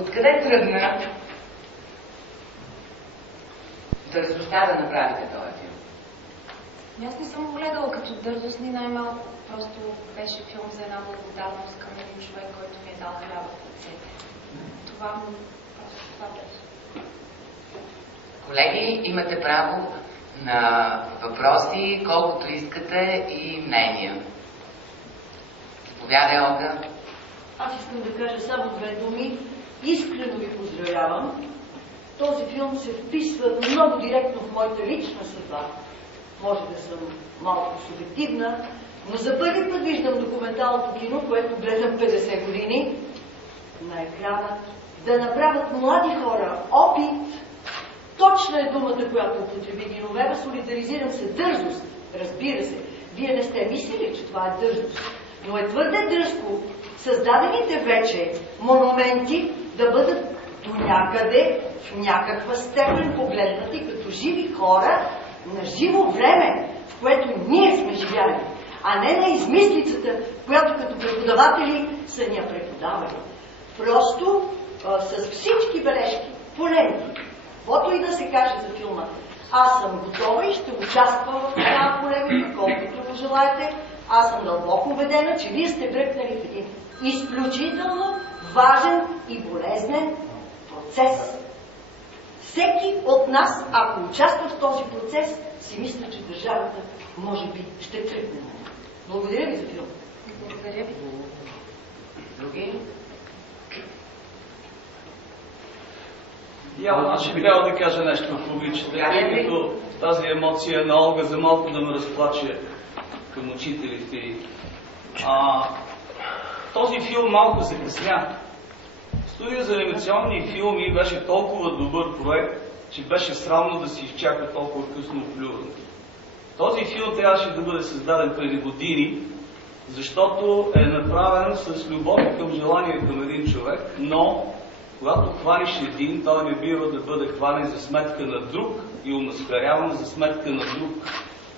Откъде тръгна дързостта да направите този филм? Аз не съм го гледала като дързост, ни най-малко. Просто беше филм за една благодарност към един човек, който ми е дал хляба в ръцете. Това беше. Колеги, имате право на въпроси, колкото искате и мнения. Заповядай, Олга. Аз искам да кажа само две думи. Искрено ви поздравявам. Този филм се вписва много директно в моята лична съдба. Може да съм малко субективна, но за първи път виждам документалното кино, което гледам 50 години на екрана, да направят млади хора опит. Точна е думата, която употреби Геновева. Солидаризирам се. Дързост. Разбира се. Вие не сте мислили, че това е дързост. Но е твърде дръзко създадените вече монументи да бъдат до някъде, в някаква степен погледнати като живи хора на живо време, в което ние сме живяли, а не на измислицата, която като преподаватели са ни я преподавали. Просто с всички бележки, полемики, каквото и да се каже за филма, аз съм готова и ще участвам в тази полемика, колкото го желаете. Аз съм дълбоко убедена, че вие сте бръкнали в един изключително важен и болезнен процес. Всеки от нас, ако участва в този процес, си мисля, че държавата може би ще тръгне на него. Благодаря ви за филма. Благодаря ви. Други? Аз ще трябва да кажа нещо, ако обичате, тъй като тази емоция на Олга за малко да ме разплаче към учителите. Този филм малко закъсня. Студия за анимационни филми беше толкова добър проект, че беше срамно да си изчака толкова късно оплюването. Този филм трябваше да бъде създаден преди години, защото е направен с любов към желание към един човек, но когато хваниш един, той не бива да бъде хванен за сметка на друг и омаскаряван за сметка на друг.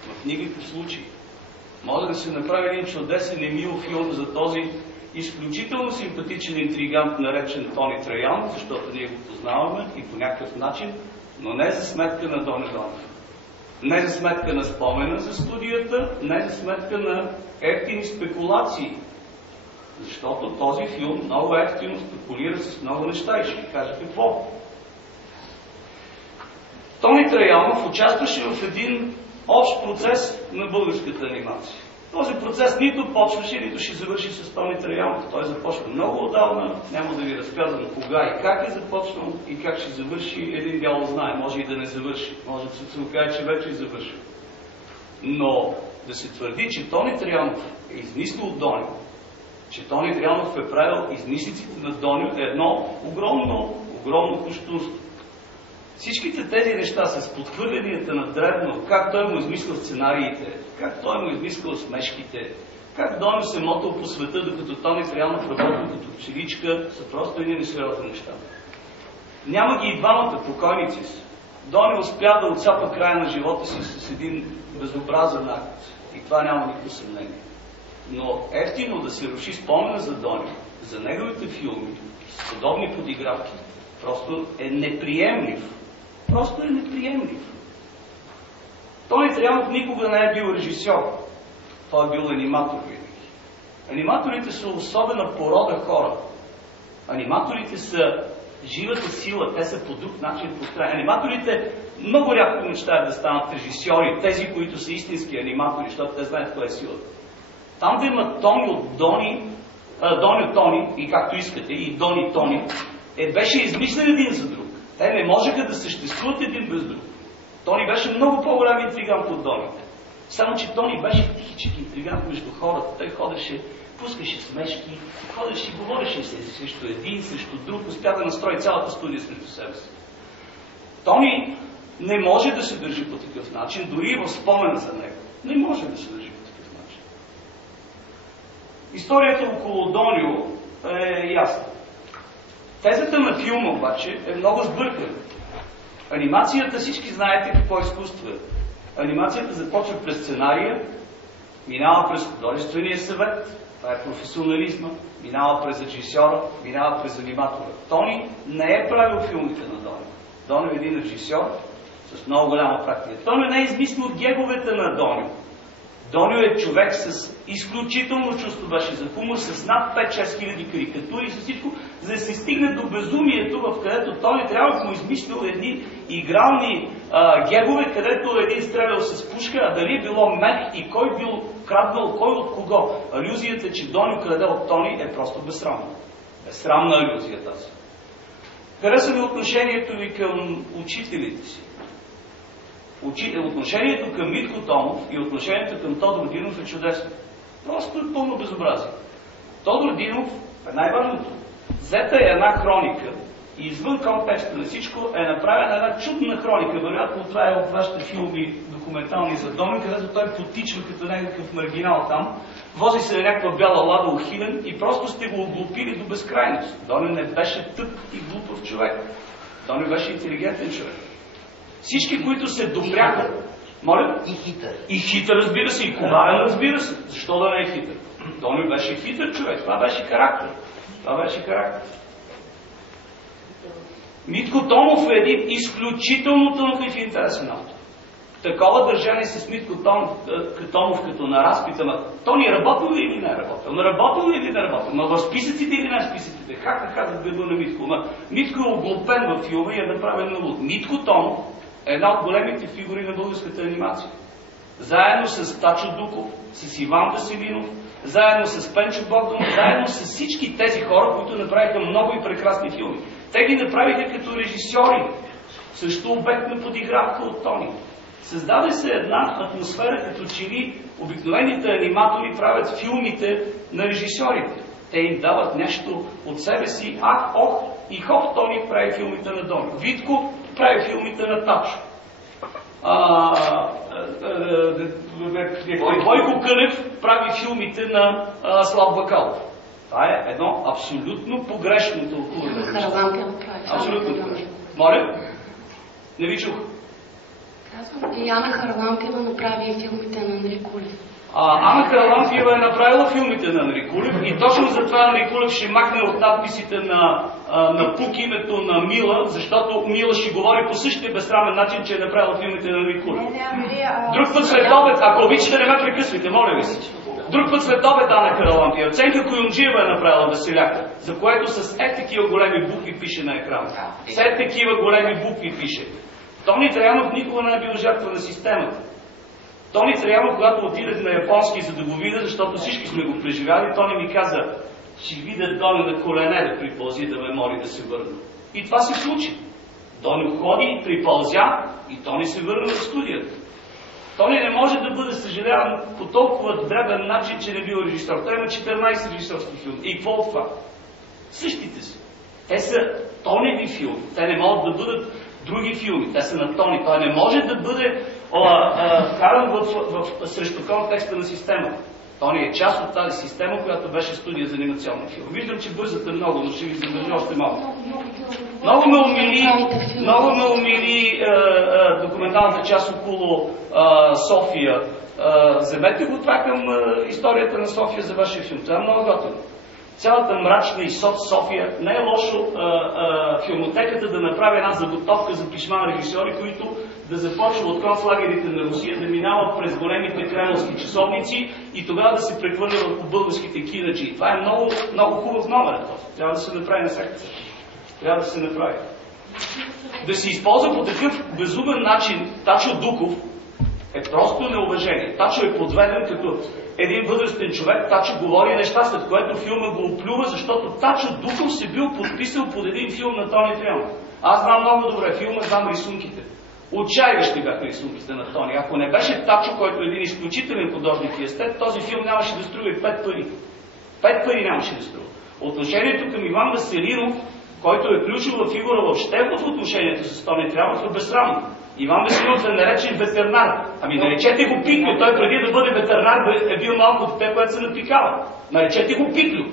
В никакъв случай. Може да се направи един чудесен и мил филм за този изключително симпатичен интригант, наречен Тони Траян, защото ние го познаваме и по някакъв начин, но не за сметка на Дони Донов. Не за сметка на спомена за студията, не за сметка на евтини спекулации. Защото този филм много ефтино спекулира с много неща и ще ви кажа какво. Тони Траянов участваше в един общ процес на българската анимация. Този процес нито почваше, нито ще завърши с Тони Траянов. Той започва много отдавна, няма да ви разказвам кога и как е започнал и как ще завърши. Един дяло знае, може и да не завърши, може да се окаже, че вече е завършил. Но да се твърди, че Тони Траянов е измислил Дони, че Тони Траянов е правил измислиците на Дони, е едно огромно кощунство. Всичките тези неща с подхвърленията на дребно, как той му измислил сценариите, как той му измислил смешките, как Дони се мотал по света, докато Тони Траянов работил като пчеличка, са просто едни несериозни неща. Няма ги и двамата покойници си. Дони успя да отцапа края на живота си с един безобразен акт. И това няма никакво съмнение. Но ефтино да се руши спомена за Дони, за неговите филми, с подобни подигравки, просто е неприемлив. Просто е неприемлив. Тони Траянов никога не е бил режисьор. Той е бил аниматор винаги. Аниматорите са особена порода хора. Аниматорите са живата сила, те са по друг начин построени. Аниматорите много рядко мечтаят да станат режисьори, тези, които са истински аниматори, защото те знаят кое е силата. Там да има Тони от Дони, Дони от Тони, и както искате, и Дони Тони, беше измислен един за друг. Те не можеха да съществуват един без друг. Тони беше много по-голям интригант от Доните. Само, че Тони беше тихичък интригант между хората. Той ходеше, пускаше смешки, ходеше и говореше се срещу един, срещу друг, успя да настрои цялата студия срещу себе си. Тони не може да се държи по такъв начин, дори в спомена за него. Не може да се държи по такъв начин. Историята около Донио е ясна. Тезата на филма обаче е много сбъркана. Анимацията, всички знаете какво изкуство е. Анимацията започва през сценария, минава през художествения съвет, Това е професионализма, минава през режисьора, минава през аниматора. Тони не е правил филмите на Доню. Доню е един режисьор с много голяма практика. Той не е измислил геговете на Доню. Доню е човек с изключително чувство беше за хумор, с над 5-6 хиляди карикатури и с всичко, за да се стигне до безумието, в където той трябва да му измислил едни игрални гегове, където един стрелял с пушка, а дали е било мех и кой бил краднал, кой от кого. Алюзията, че Доню краде от Тони, е просто безсрамна. Безсрамна алюзия тази. Хареса ми отношението ви към учителите си. Отношението към Митко Томов и отношението към Тодор Динов е чудесно. Просто е пълно безобразие. Тодор Динов е най-важното. Взета е една хроника и извън контекста на всичко е направена една чудна хроника. Вероятно това е от вашите филми документални за Доню, където той потичва като някакъв маргинал там, вози се на някаква бяла лада ухилен и просто сте го оглупили до безкрайност. Доню не беше тъп и глупав човек. Доню беше интелигентен човек. Всички, които се допряха... Моля? И хитър. И хитър, разбира се, и коварен, разбира се. Защо да не е хитър? Доню беше хитър човек. Това беше характер. Това беше характер. Митко Томов е един изключително тънклив и интересен автор. Такова държание с Митко Томов като на разпита, то ни работил ли или не работил? Но работил ли или не работил? Но в списъците или не в списъците? Как да казват гъба на Митко? Митко е оглупен във филма и е направен на луд. Митко Томов е една от големите фигури на българската анимация. Заедно с Тачо Дуков, с Иван Веселинов, заедно с Пенчо Богданов, заедно с всички тези хора, които направиха много и прекрасни филми. Те ги направиха като режисьори, също обект на подигравка от Тони. Създаде се една атмосфера, като че ли обикновените аниматори правят филмите на режисьорите. Те им дават нещо от себе си. Ах, ох и хох, Тони прави филмите на Доню. Витко прави филмите на Тачо. Бойко Кънев прави филмите на Слав Бакалов. Това е едно абсолютно погрешно тълкуване. Абсолютно погрешно. Моля? Не ви чух. Казвам, и Ана Харлампиева направи филмите на Анри Кулев. Ана Харлампиева е направила филмите на Анри Кулев и точно затова Анри Кулев ще махне от надписите на Пук името на Мила, защото Мила ще говори по същия безсрамен начин, че е направила филмите на Анри Кулев. Друг път след обед, ако обичате, не ме прекъсвайте, моля ви се. Друг път след обед Ана Харлампиева. Ценка Коюнджиева е направила Веселяка, за което с такива големи букви пише на екрана. С такива големи букви пише. Тони Траянов никога не е бил жертва на системата. Тони Траянов, когато отидах на японски, за да го видя, защото всички сме го преживяли, Тони ми каза, ще видя Доню на колене да припълзи, да ме моли да се върна. И това се случи. Доню ходи, припълзя и Тони се върна в студията. Тони не може да бъде съжаляван по толкова дребен начин, че не бил режисьор. Той има 14 режисьорски филми. И какво от това? Същите са. Те са Тоневи филми. Те не могат да бъдат други филми. Те са на Тони. Той не може да бъде вкаран срещу контекста на системата. Тони е част от тази система, която беше студия за анимационни филми. Виждам, че бързате много, но ще ви задържа още малко. Много ме умили документалната част около София. Вземете го това към историята на София за вашия филм. Това е много готово. Цялата мрачна и София, не е лошо филмотеката да направи една заготовка за писма на режисьори, които да започва от концлагерите на Русия, да минава през големите кремлски часовници и тогава да се прехвърля върху българските кинаджи. Това е много, много хубав номер. Трябва да се направи на всяка цена. Трябва да се направи. Да се използва по такъв безумен начин Тачо Дуков е просто неуважение. Тачо е подведен като един възрастен човек. Тачо говори неща, след което филма го оплюва, защото Тачо Дуков се бил подписал под един филм на Тони Траянов. Аз знам много добре филма, знам рисунките. Отчаиващи бяха рисунките на Тони. Ако не беше Тачо, който е един изключителен художник и естет, този филм нямаше да струва и 5 пари. 5 пари нямаше да струва. Отношението към Иван Веселинов, който е ключова фигура въобще в отношението с Тони Траянов, е безсрамно. Иван Веселинов е наречен ветеринар. Ами наречете го Пиклю. Той преди да бъде ветеринар е бил малко дете, което се напикава. Наречете го Пиклю.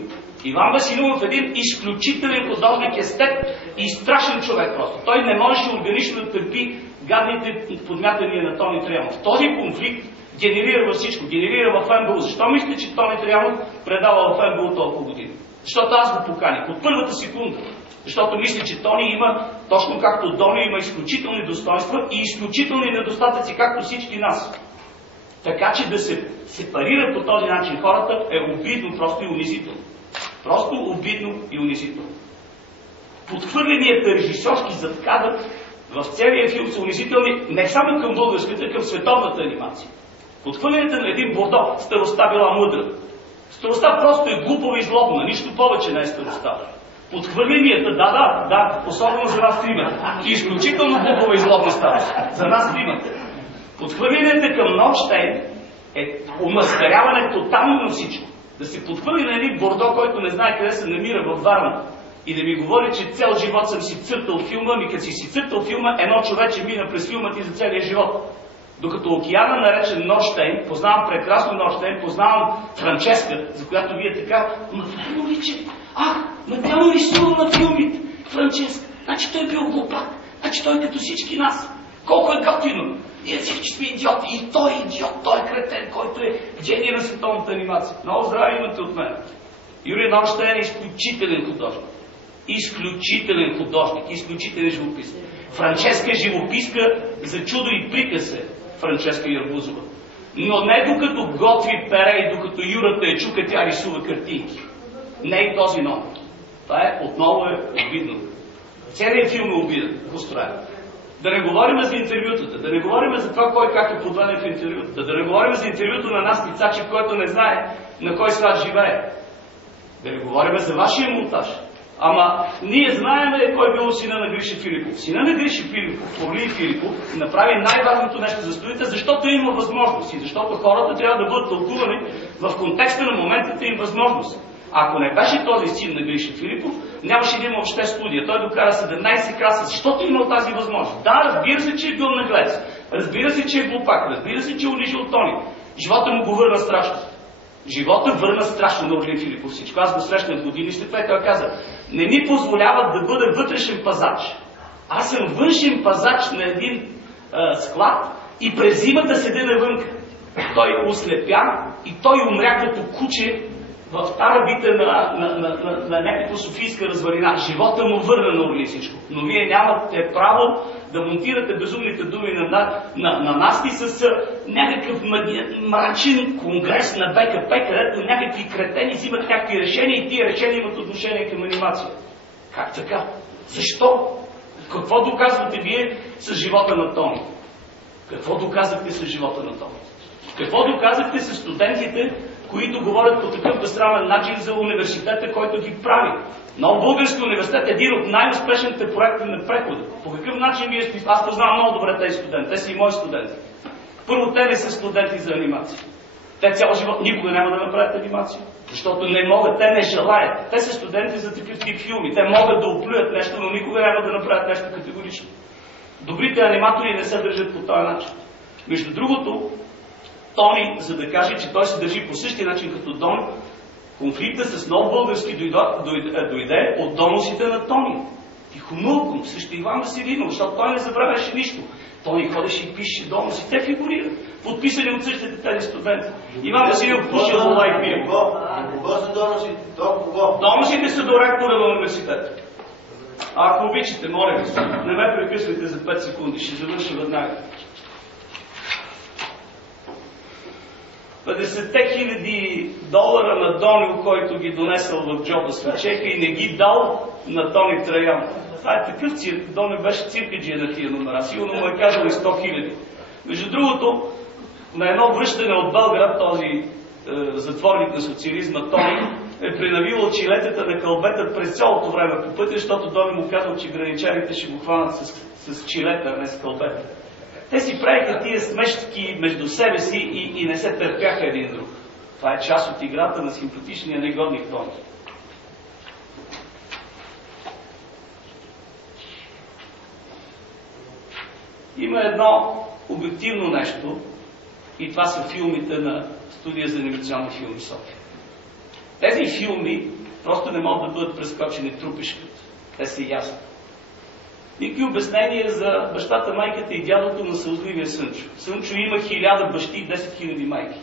Иван Веселинов е един изключителен художник, естет и страшен човек просто. Той не можеше органично да търпи гадните подмятания на Тони Траянов. Този конфликт Генерира във всичко. Генерира в НБУ. Защо мислите, че Тони Траянов предава в НБУ толкова години? Защото аз го поканих от първата секунда. Защото мисля, че Тони има, точно както Дони, има изключителни достоинства и изключителни недостатъци, както всички нас. Така че да се сепарират по този начин хората е обидно, просто и унизително. Просто обидно и унизително. Подхвърленията режисьорски зад кадър в целия филм са унизителни не само към българската, а към световната анимация. Подхвърленията на един Бордо, старостта била мъдра. Старостта просто е глупава и злобна, нищо повече не е старостта. Подхвърленията, да, особено за нас тримата. Изключително глупава и злобна старост. За нас тримата. Подхвърленията към Норнщайн е омаскаряване тотално на всичко. Да се подхвърли на един Бордо, който не знае къде се намира във Варна и да ми говори, че цял живот съм си църтал филма, ми като си църтал филма, едно човече мина през филма ти за целия живот. Докато океана, наречен Норнщайн, познавам прекрасно Норнщайн, познавам Франческа, за която вие така, тя му рисува на филмите. Франческа, значи той бил глупак, значи той като всички нас. Колко е готино! Ние всички сме идиоти. И той е идиот, той е кретен, който е гений на световната анимация. Много здраве имате от мен. Юрий Норнщайн е изключителен художник. Изключителен художник, изключителен живопис. Франческа е живописка за чудо и приказ е Франческа Ярбузова. Но не докато готви пере и докато Юрата е чука, тя рисува картинки. Не и този номер. Това е, отново е обидно. Целият филм е обиден, построен. Да не говорим за интервютата, да не говорим за това кой как е подведен в интервютата, да не говорим за интервюто на нас Пицачев, който не знае на кой свят живее. Да не говорим за вашия монтаж. Ама ние знаем кой бил сина на Гриша Филипов. Сина на Гриша Филипов, Орлий Филипов, направи най-важното нещо за студията, защото има възможности, защото хората трябва да бъдат тълкувани в контекста на моментната им възможност. Ако не беше този син на Гриша Филипов, нямаше да има въобще студия. Той докара 17 класа, защото е имал тази възможност. Да, разбира се, че е бил наглец. Разбира се, че е глупак. Разбира се, че е унижил Тони. Живота му го върна страшно. Живота върна страшно на Орлий Филипов всичко. Аз го срещнах години след това и той каза: не ми позволява да бъда вътрешен пазач. Аз съм външен пазач на един склад и през зимата седя навънка. Той ослепя и той умря като куче в тарабите на някаква софийска развалина. Живота му върна на Орлий всичко. Но вие нямате право да монтирате безумните думи на Насти с някакъв мрачен конгрес на БКП, където някакви кретени взимат някакви решения и тия решения имат отношение към анимация. Как така? Защо? Какво доказвате вие с живота на Тони? Какво доказахте с живота на Тони? Какво доказахте с студентите, които говорят по такъв безсрамен начин за университета, който ги прави? Нов български университет е един от най-успешните проекти на прехода. По какъв начин вие сте? Аз познавам много добре тези студенти. Те са и мои студенти. Първо, те не са студенти за анимация. Те цял живот никога няма да направят анимация. Защото не могат, те не желаят. Те са студенти за такъв тип филми. Те могат да оплюят нещо, но никога няма да направят нещо категорично. Добрите аниматори не се държат по този начин. Между другото, Тони, за да каже, че той се държи по същия начин като Дон, конфликта с нов български дойде от доносите на Тони. Тихомълком, също Иван Василинов, защото той не забравяше нищо. Тони ходеше и пише доноси, те фигурират, подписани от същите тези студенти. Иван Василинов пуше вола и пие. Кого са доносите? Кого? Доносите са до ректора на университета. Ако обичате, моля ви се, не ме прекъснете за 5 секунди, ще завърша веднага. 50 000 долара на Донил, който ги донесъл в джоба с чека и не ги дал на Тони Траянов. Това е такъв цирк. Дони беше циркаджия на тия номера. Сигурно му е казал и 100 000. Между другото, на едно връщане от Белград, този затворник на социализма Тони е принавивал чилетата на кълбета през цялото време по пътя, защото Дони му казал, че граничарите ще го хванат с чилета, а не с кълбета. Те си правиха тия смешки между себе си и не се търпяха един друг. Това е част от играта на симпатичния негодник Тони. Има едно обективно нещо и това са филмите на студия за анимационни филми София. Тези филми просто не могат да бъдат прескочени трупешката. Те са ясни. Никакви обяснения за бащата, майката и дядото на сълзливия Сънчо. Сънчо има 1000 бащи и 10 000 майки.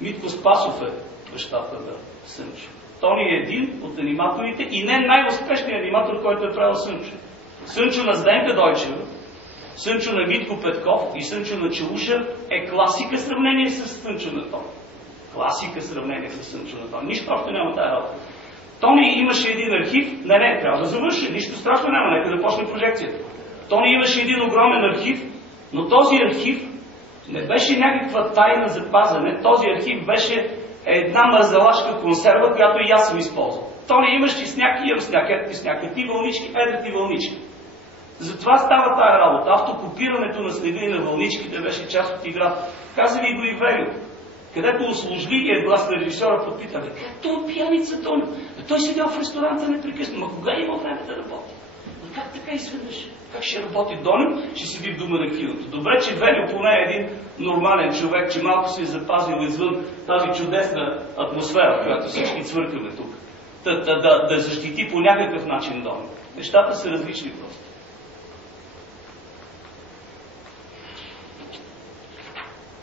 Митко Спасов е бащата на Сънчо. Тони е един от аниматорите и не най-успешният аниматор, който е правил Сънчо. Сънчо на Зденка Дойчева, Сънчо на Митко Петков и Сънчо на Челуша е класика сравнение с Сънчо на Тони. Класика сравнение с Сънчо на Тони. Нищо още няма тая работа. Тони имаше един архив. Не, трябва да завърши. Нищо страшно няма. Нека да почне прожекцията. Тони имаше един огромен архив, но този архив не беше някаква тайна за пазене. Този архив беше една мързалашка консерва, която и аз съм използвал. Тони имаше сняг, имам сняг, едрати вълнички, едрати вълнички. Затова става тая работа. Автокопирането на снега и на вълничките беше част от играта. Каза ви го и Велио, където услужливият глас на режисьора подпита: той е пияница, Тони. Той седял в ресторанта непрекъснато. Ма кога има време да работи? Как така изведнъж? Как ще работи Доню? Ще седи в дома на киното. Добре, че Велио поне е един нормален човек, че малко се е запазил извън тази чудесна атмосфера, която всички цвъркаме тук. Да защити по някакъв начин Доню. Нещата са различни просто.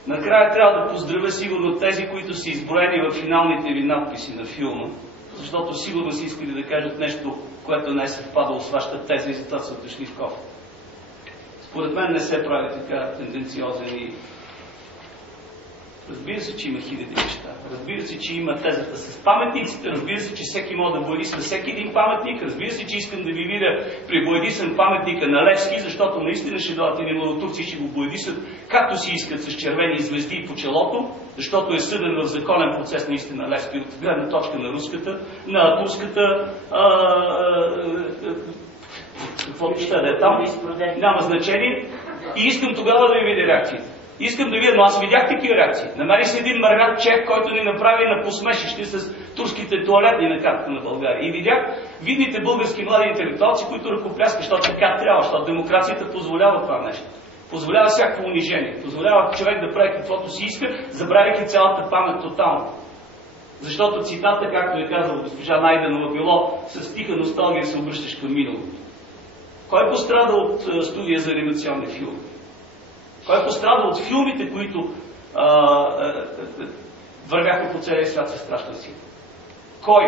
Накрая трябва да поздравя сигурно тези, които са изброени в финалните ви надписи на филма, защото сигурно си искали да кажат нещо, което не е съвпадало с вашата теза и затова са отишли в кофа. Според мен не се прави така тенденциозен и... Разбира се, че има хиляди неща. Разбира се, че има тезата с паметниците. Разбира се, че всеки може да боядисва всеки един паметник. Разбира се, че искам да ви видя при боядисен паметника на Левски, защото наистина ще дойдат и младотурци и ще го боядисат както си искат, с червени звезди по челото, защото е съден в законен процес наистина Левски от гледна точка на руската, на турската, каквото ще да е там, няма значение. И искам тогава да ви видя реакциите. Искам да видя, но аз видях такива реакции. Намери се един мъргат чех, който ни направи на посмешище с турските туалетни на картата на България. И видях видните български млади интелектуалци, които ръкопляскат, защото така трябва, защото демокрацията позволява това нещо. Позволява всяко унижение. Позволява човек да прави каквото си иска, забравяйки цялата памет тотално. Защото цитата, както е казала госпожа Найденова, било с тиха носталгия се обръщаш към миналото. Кой пострада от студия за анимационни филми? Кой пострада от филмите, които вървяха по целия свят със страшна сила? Кой?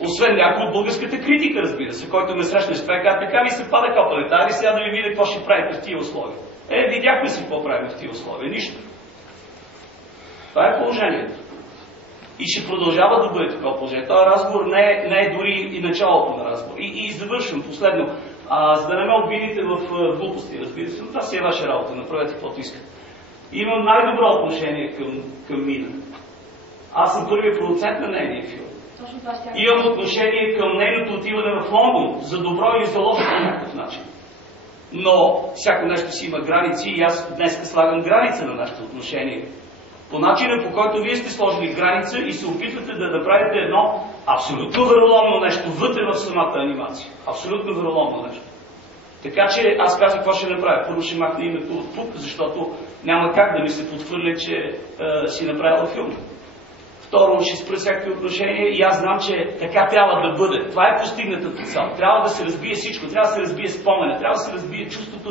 Освен някой от българската критика, разбира се, който ме срещна с това, така ви се пада копането. Айде сега да ви видя какво ще правите в тия условия. Видяхме си какво правим в тия условия. Нищо. Това е положението. И ще продължава да бъде такова положение. Това разговор не е дори и началото на разговор. И завършвам последно. За да не ме обвините в глупости, разбира се, но това си е ваша работа, направете каквото искате. Имам най-добро отношение към Мина. Аз съм първият продуцент на нейния филм. Имам отношение към нейното отиване в Лондон, за добро или за лошо по някакъв начин. Но всяко нещо си има граници и аз днес слагам граница на нашите отношения. По начина, по който вие сте сложили граница и се опитвате да направите едно абсолютно вероломно нещо вътре в самата анимация. Абсолютно вероломно нещо. Така че аз казах какво ще направя. Първо ще махна името от тук, защото няма как да ми се подхвърля, че си направила филм. Второ, ще спра всякакви отношения и аз знам, че така трябва да бъде. Това е постигнатата цел. Трябва да се разбие всичко. Трябва да се разбие спомена. Трябва да се разбие чувството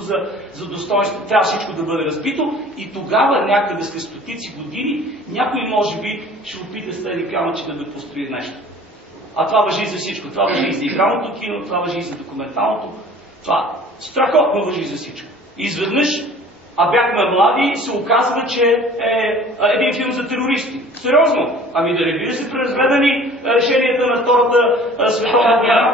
за достоинство. Трябва всичко да бъде разбито и тогава някъде след стотици години някой може би ще опита с тези камъчета да построи нещо. А това важи за всичко. Това важи и за игралното кино, това важи и за документалното. Това страхотно важи за всичко. Изведнъж, бяхме млади, се оказва, че е един филм за терористи. Сериозно? Да не би да са преразгледани решенията на Втората световна война?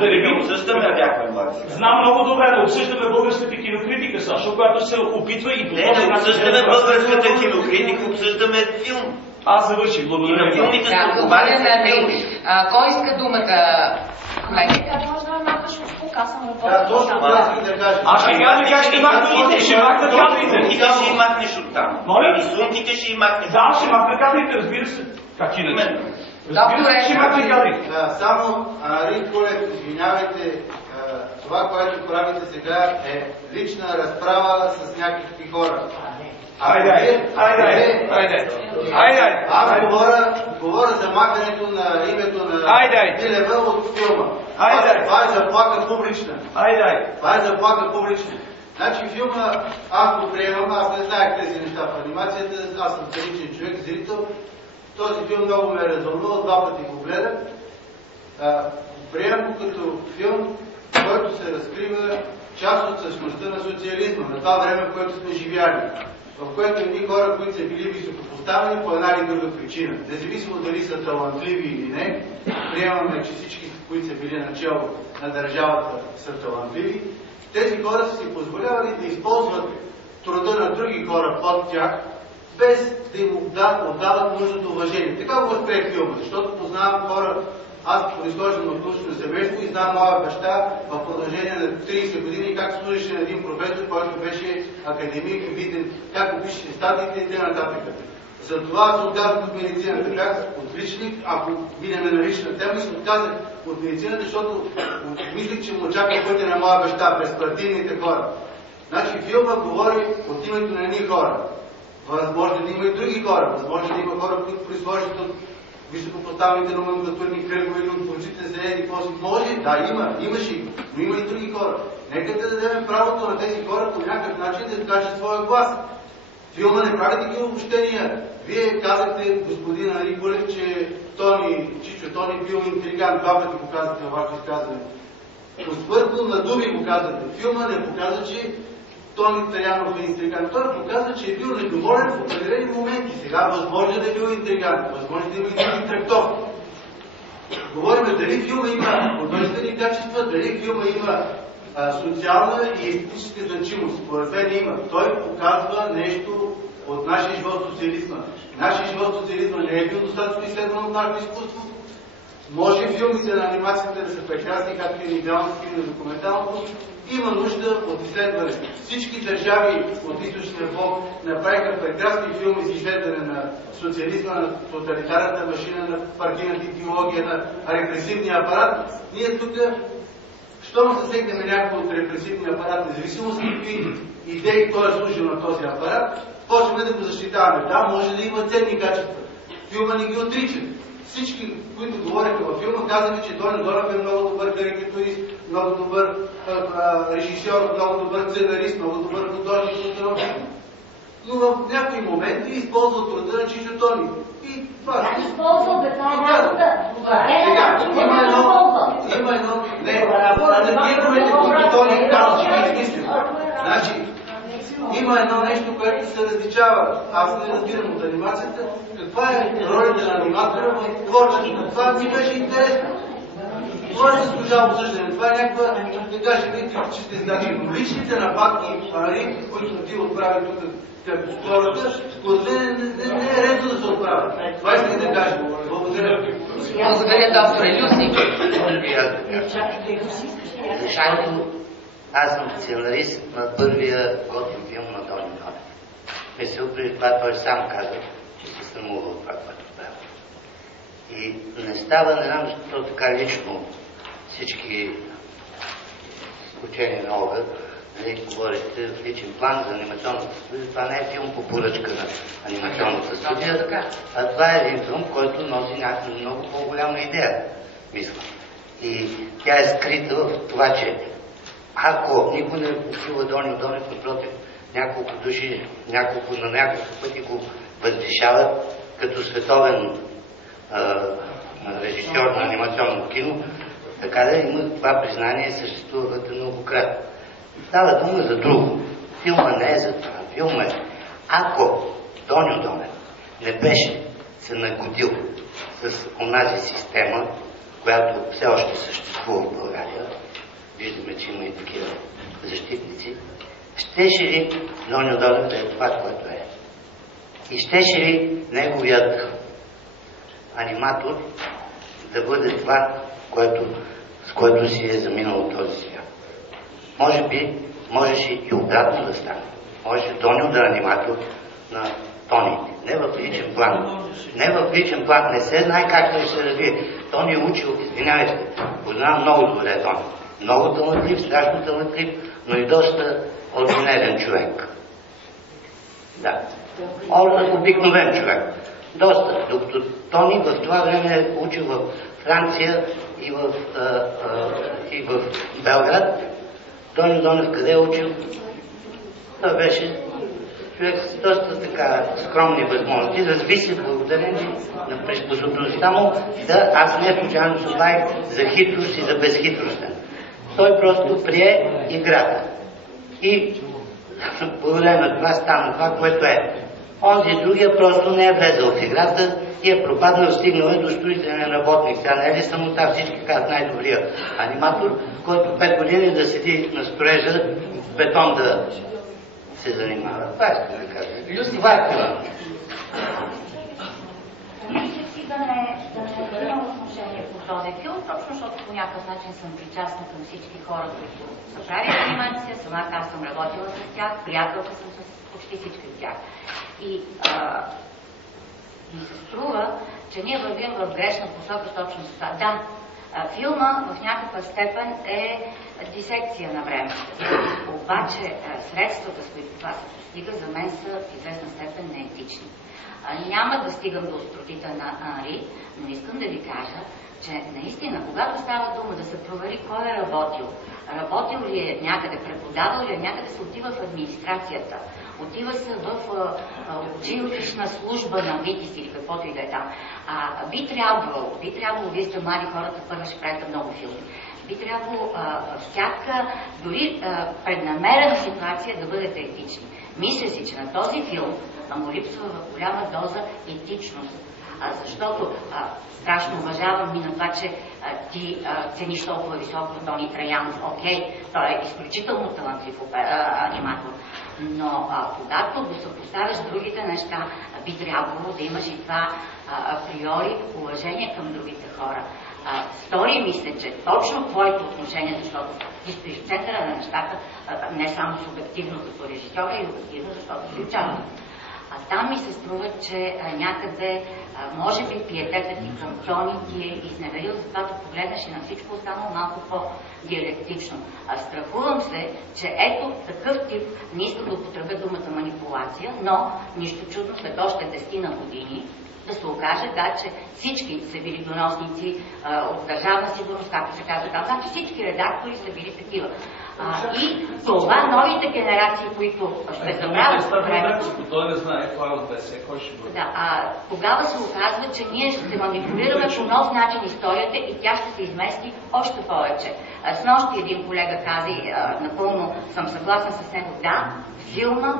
Да не би обсъждаме, бяхме млади. Знам много добре, да обсъждаме българската кинокритика, Сашо, която се опитва и по този начин... Не обсъждаме българската кинокритика, обсъждаме филм. Аз завърших, благодаря. Кой иска думата, колеги? Може да махаш от тук, аз съм точно това искам да кажа. Аз ще кажа как ще махнат кадрите. Ти ще им махнеш оттам. Моля? Рисунките ще им махнеш. Да, ще махна кадрите, разбира се. Как иначе? Добре, ще махна кадрите. Само, Рин Колев, извинявайте, това, което правите сега е лична разправа с някакви хора. Хайде. Аз говоря за махането на името на Милева от филма. Това е заплаха публична. Това е заплаха публична. Значи филма, аз го приемам, аз не знаех тези неща в анимацията, аз съм страничен човек, зрител. Този филм много ме е развълнувал, 2 пъти го гледах. Приемам го като филм, в който се разкрива част от същността на социализма, на това време, в което сме живяли, в което едни хора, които са били високопоставени по една или друга причина, независимо дали са талантливи или не, приемаме, че всички, които са били начало на държавата, са талантливи, тези хора са си позволявали да използват труда на други хора под тях, без да им отдават нужното уважение. Така го възприех филма, защото познавам хора, аз произхождам от научно семейство и знам моя баща в продължение на 30 години как служеше на един професор, който беше академик и виден, как пише статиите и т.н. Затова се отказах от медицината. Бях отличник, ако видим на лична тема, се отказах от медицината, защото мислих, че му очаква пътя на моя баща през партийните хора. Значи филма говори от името на едни хора. Възможно да има и други хора, възможно да има хора, които произхождат от високопоставените номенклатурни кръгове или от борците за еди, може, да, имаше, но има и други хора. Нека да дадем правото на тези хора по някакъв начин да кажат своя глас. Филма не прави такива обобщения. Вие казахте, господин Николев, че Чичо Тони бил интригант. 2 пъти го казахте във вашето изказване. Посвърхно на думи го казахте. Филма не показва, че Тони Таянов е интригант. Той показва, че е бил недоволен в определени моменти. Сега възможно да е бил интригант, възможно да има и други трактовки. Говорим дали филма има художествени качества, дали филма има социална и естетическа значимост. Според мен има. Той показва нещо от нашия живот социализма. Нашия живот социализма не е бил достатъчно изследван от нашето изкуство. Може филмите на анимацията да са прекрасни, както и на идеалното и на документалното. Има нужда от изследване. Всички държави от източния блок направиха прекрасни филми за изследване на социализма, на тоталитарната машина, на партийната идеология, на репресивния апарат. Ние тук, щом засегнем някакво от репресивния апарат, независимо с какви идеи той е служил на този апарат, почваме да го защитаваме. Да, може да има ценни качества. Филма не ги отрича. Всички, които говориха във филма, казаха, че Тони Донев е много добър карикатурист, много добър режисьор, много добър сценарист, много добър художник. Но в някои моменти използва труда на Чичо Тони. И това се използва бетонната. Има едно... Не, говоря на героите, които Тони казва, че ги измислил. Значи, има едно нещо, което се различава. Аз не разбирам от анимацията. Каква е ролята на аниматора в творчеството? Това ми беше интересно. Това не заслужава обсъждане. Това е някаква, да кажем, критическа задача. Но личните нападки и фанари, които ти отправи тук като хората, според мен не е редно да се отправят. Това исках да кажа. Благодаря. Благодаря, доктор Илюсник. Защото аз съм сценарист на първия готин филм на Тони Донев. Мисля, преди това той сам каза, че се срамува от това, което правя. И не става, не знам защо така лично всички учения на Олга, нали, говорите в личен план за анимационната студия. Това не е филм по поръчка на анимационната студия, а това е един филм, който носи някаква много по-голяма идея, мисля. И тя е скрита в това, че ако никой не почува Тони Донев, напротив, няколко души, на няколко пъти го възвишават като световен режисьор на анимационно кино, така да има това признание съществува вътре многократно. Става дума за друго. Филма не е за това. Филма е, ако Тони Донев не беше се нагодил с онази система, която все още съществува в България, виждаме, че има и такива защитници, щеше ли Тони Донев да е това, което е? И щеше ли неговият аниматор да бъде това, с което си е заминал този свят? Може би, можеше и обратно да стане. Можеше Тони да е аниматор на Тони. Не в личен план. Не в личен план. Не се знае как да се развие. Тони е учил, извинявайте, познавам много добре Тони. Много талантлив, страшно талантлив, но и доста ординарен човек. Да. Обикновен човек. Доста. Докато Тони в това време е учил в Франция и в Белград. Доню Донев къде е учил? Той беше човек с доста така скромни възможности. Разви се благодарение на приспособността му да аз не случайно се облагах за хитрост и за безхитростен. Той просто прие играта. И благодарение на това стана това, което е. Онзи другия просто не е влезъл в играта и е пропаднал, стигнал до строителен работник. Сега не е ли самота, всички казват най-добрия аниматор, който 5 години да седи на строежа, бетон да се занимава. Това искам да кажа. Това е това. Да не имам отношение по този филм, точно защото по някакъв начин съм причастна към всички хора, които са правили анимация, самата аз съм работила с тях, приятелка съм с почти всички от тях. И ми се струва, че ние вървим в грешна посока точно с това. Да, филма в някаква степен е дисекция на времето. Обаче средствата, с които това се постига, за мен са в известна степен неетични. Няма да стигам до остротите на Анри, но искам да ви кажа, че наистина, когато става дума да се провери кой е работил, работил ли е някъде, преподавал ли е някъде, се отива в администрацията, отива се в училищна служба на ВИТИС или каквото и да е там. Би трябвало, вие сте млади хората, първо ще правите много филми, би трябвало всяка, дори преднамерена ситуация да бъдете етични. Мисля си, че на този филм му липсва в голяма доза етичност, защото страшно уважавам и на това, че ти цениш толкова високо Тони Траянов. Окей, той е изключително талантлив аниматор, но когато го съпоставяш с другите неща, би трябвало да имаш и това априори уважение към другите хора. Стори мисля, че точно твоето отношение, защото ти стоиш в центъра на нещата, не само субективно като режисьора, и обективно, защото си участваш. Там ми се струва, че някъде, може би, пиететът ти към Тони ти е изневерил, за това да погледнеш и на всичко останало малко по-диалектично. Страхувам се, че ето такъв тип, не искам да употребя думата манипулация, но нищо чудно след още 10 години да се окаже, да, че всички са били доносници от държавна сигурност, както се казва там, значи всички редактори са били такива. И това новите генерации, които ще забравят по времето... Той не знае кой е от ДС, кой ще бъде. Да, тогава се оказва, че ние ще манипулираме по нов начин историята и тя ще се измести още повече. Снощи един колега каза и напълно съм съгласна с него, да, филма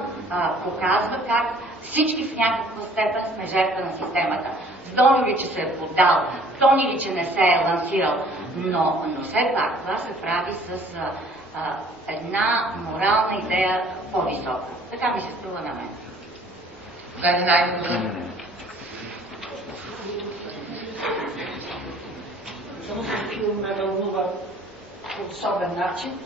показва как всички в някаква степен сме жертва на системата. Доню ли, че се е поддал, Тони ли, че не се е лансирал, но все пак това се прави с една морална идея по-висока. Така ми се струва на мен. Да, не най-добре. Този филм ме вълнува по особен начин.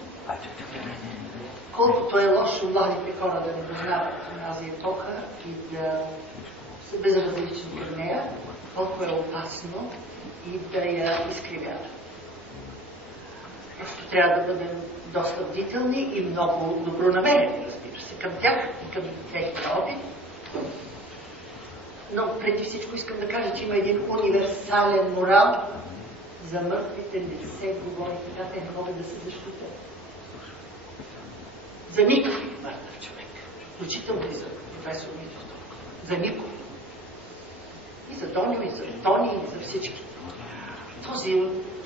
Колкото е лошо младите хора да не познават тази епоха и да са безразлични към нея, колко е опасно и да я изкривяват. Просто трябва да бъдем доста бдителни и много добронамерени, разбира се, към тях и към техните опит. Но преди всичко искам да кажа, че има един универсален морал. За мъртвите не се говори така, те не могат да се защитят. За никой мъртъв човек, включително и за професор Митов. За никой. И за Доню, и за Тони, и за всички.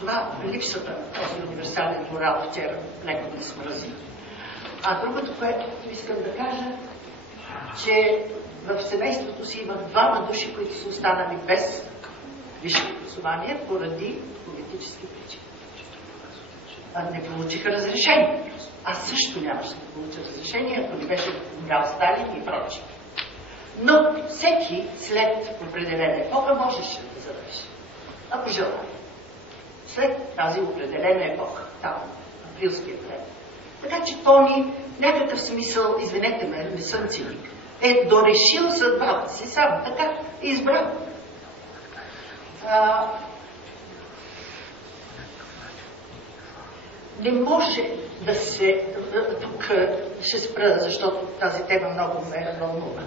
Това липсата на този универсален морал вчера леко да смрази. Другото, което искам да кажа, че в семейството си имах 2 души, които са останали без висше образование поради политически причини. Не получиха разрешение. Аз също нямаше да получа разрешение, ако не беше умрял Сталин и прочие. Но всеки след определена епоха можеше да завърши. Ако желая. След тази определена епоха, там, априлския плен. Така че Тони, някакъв смисъл, извинете ме, не съм циник, е дорешил съдбата си сам, така е избрал. Не може да се... Тук ще спра, защото тази тема много ме вълнува.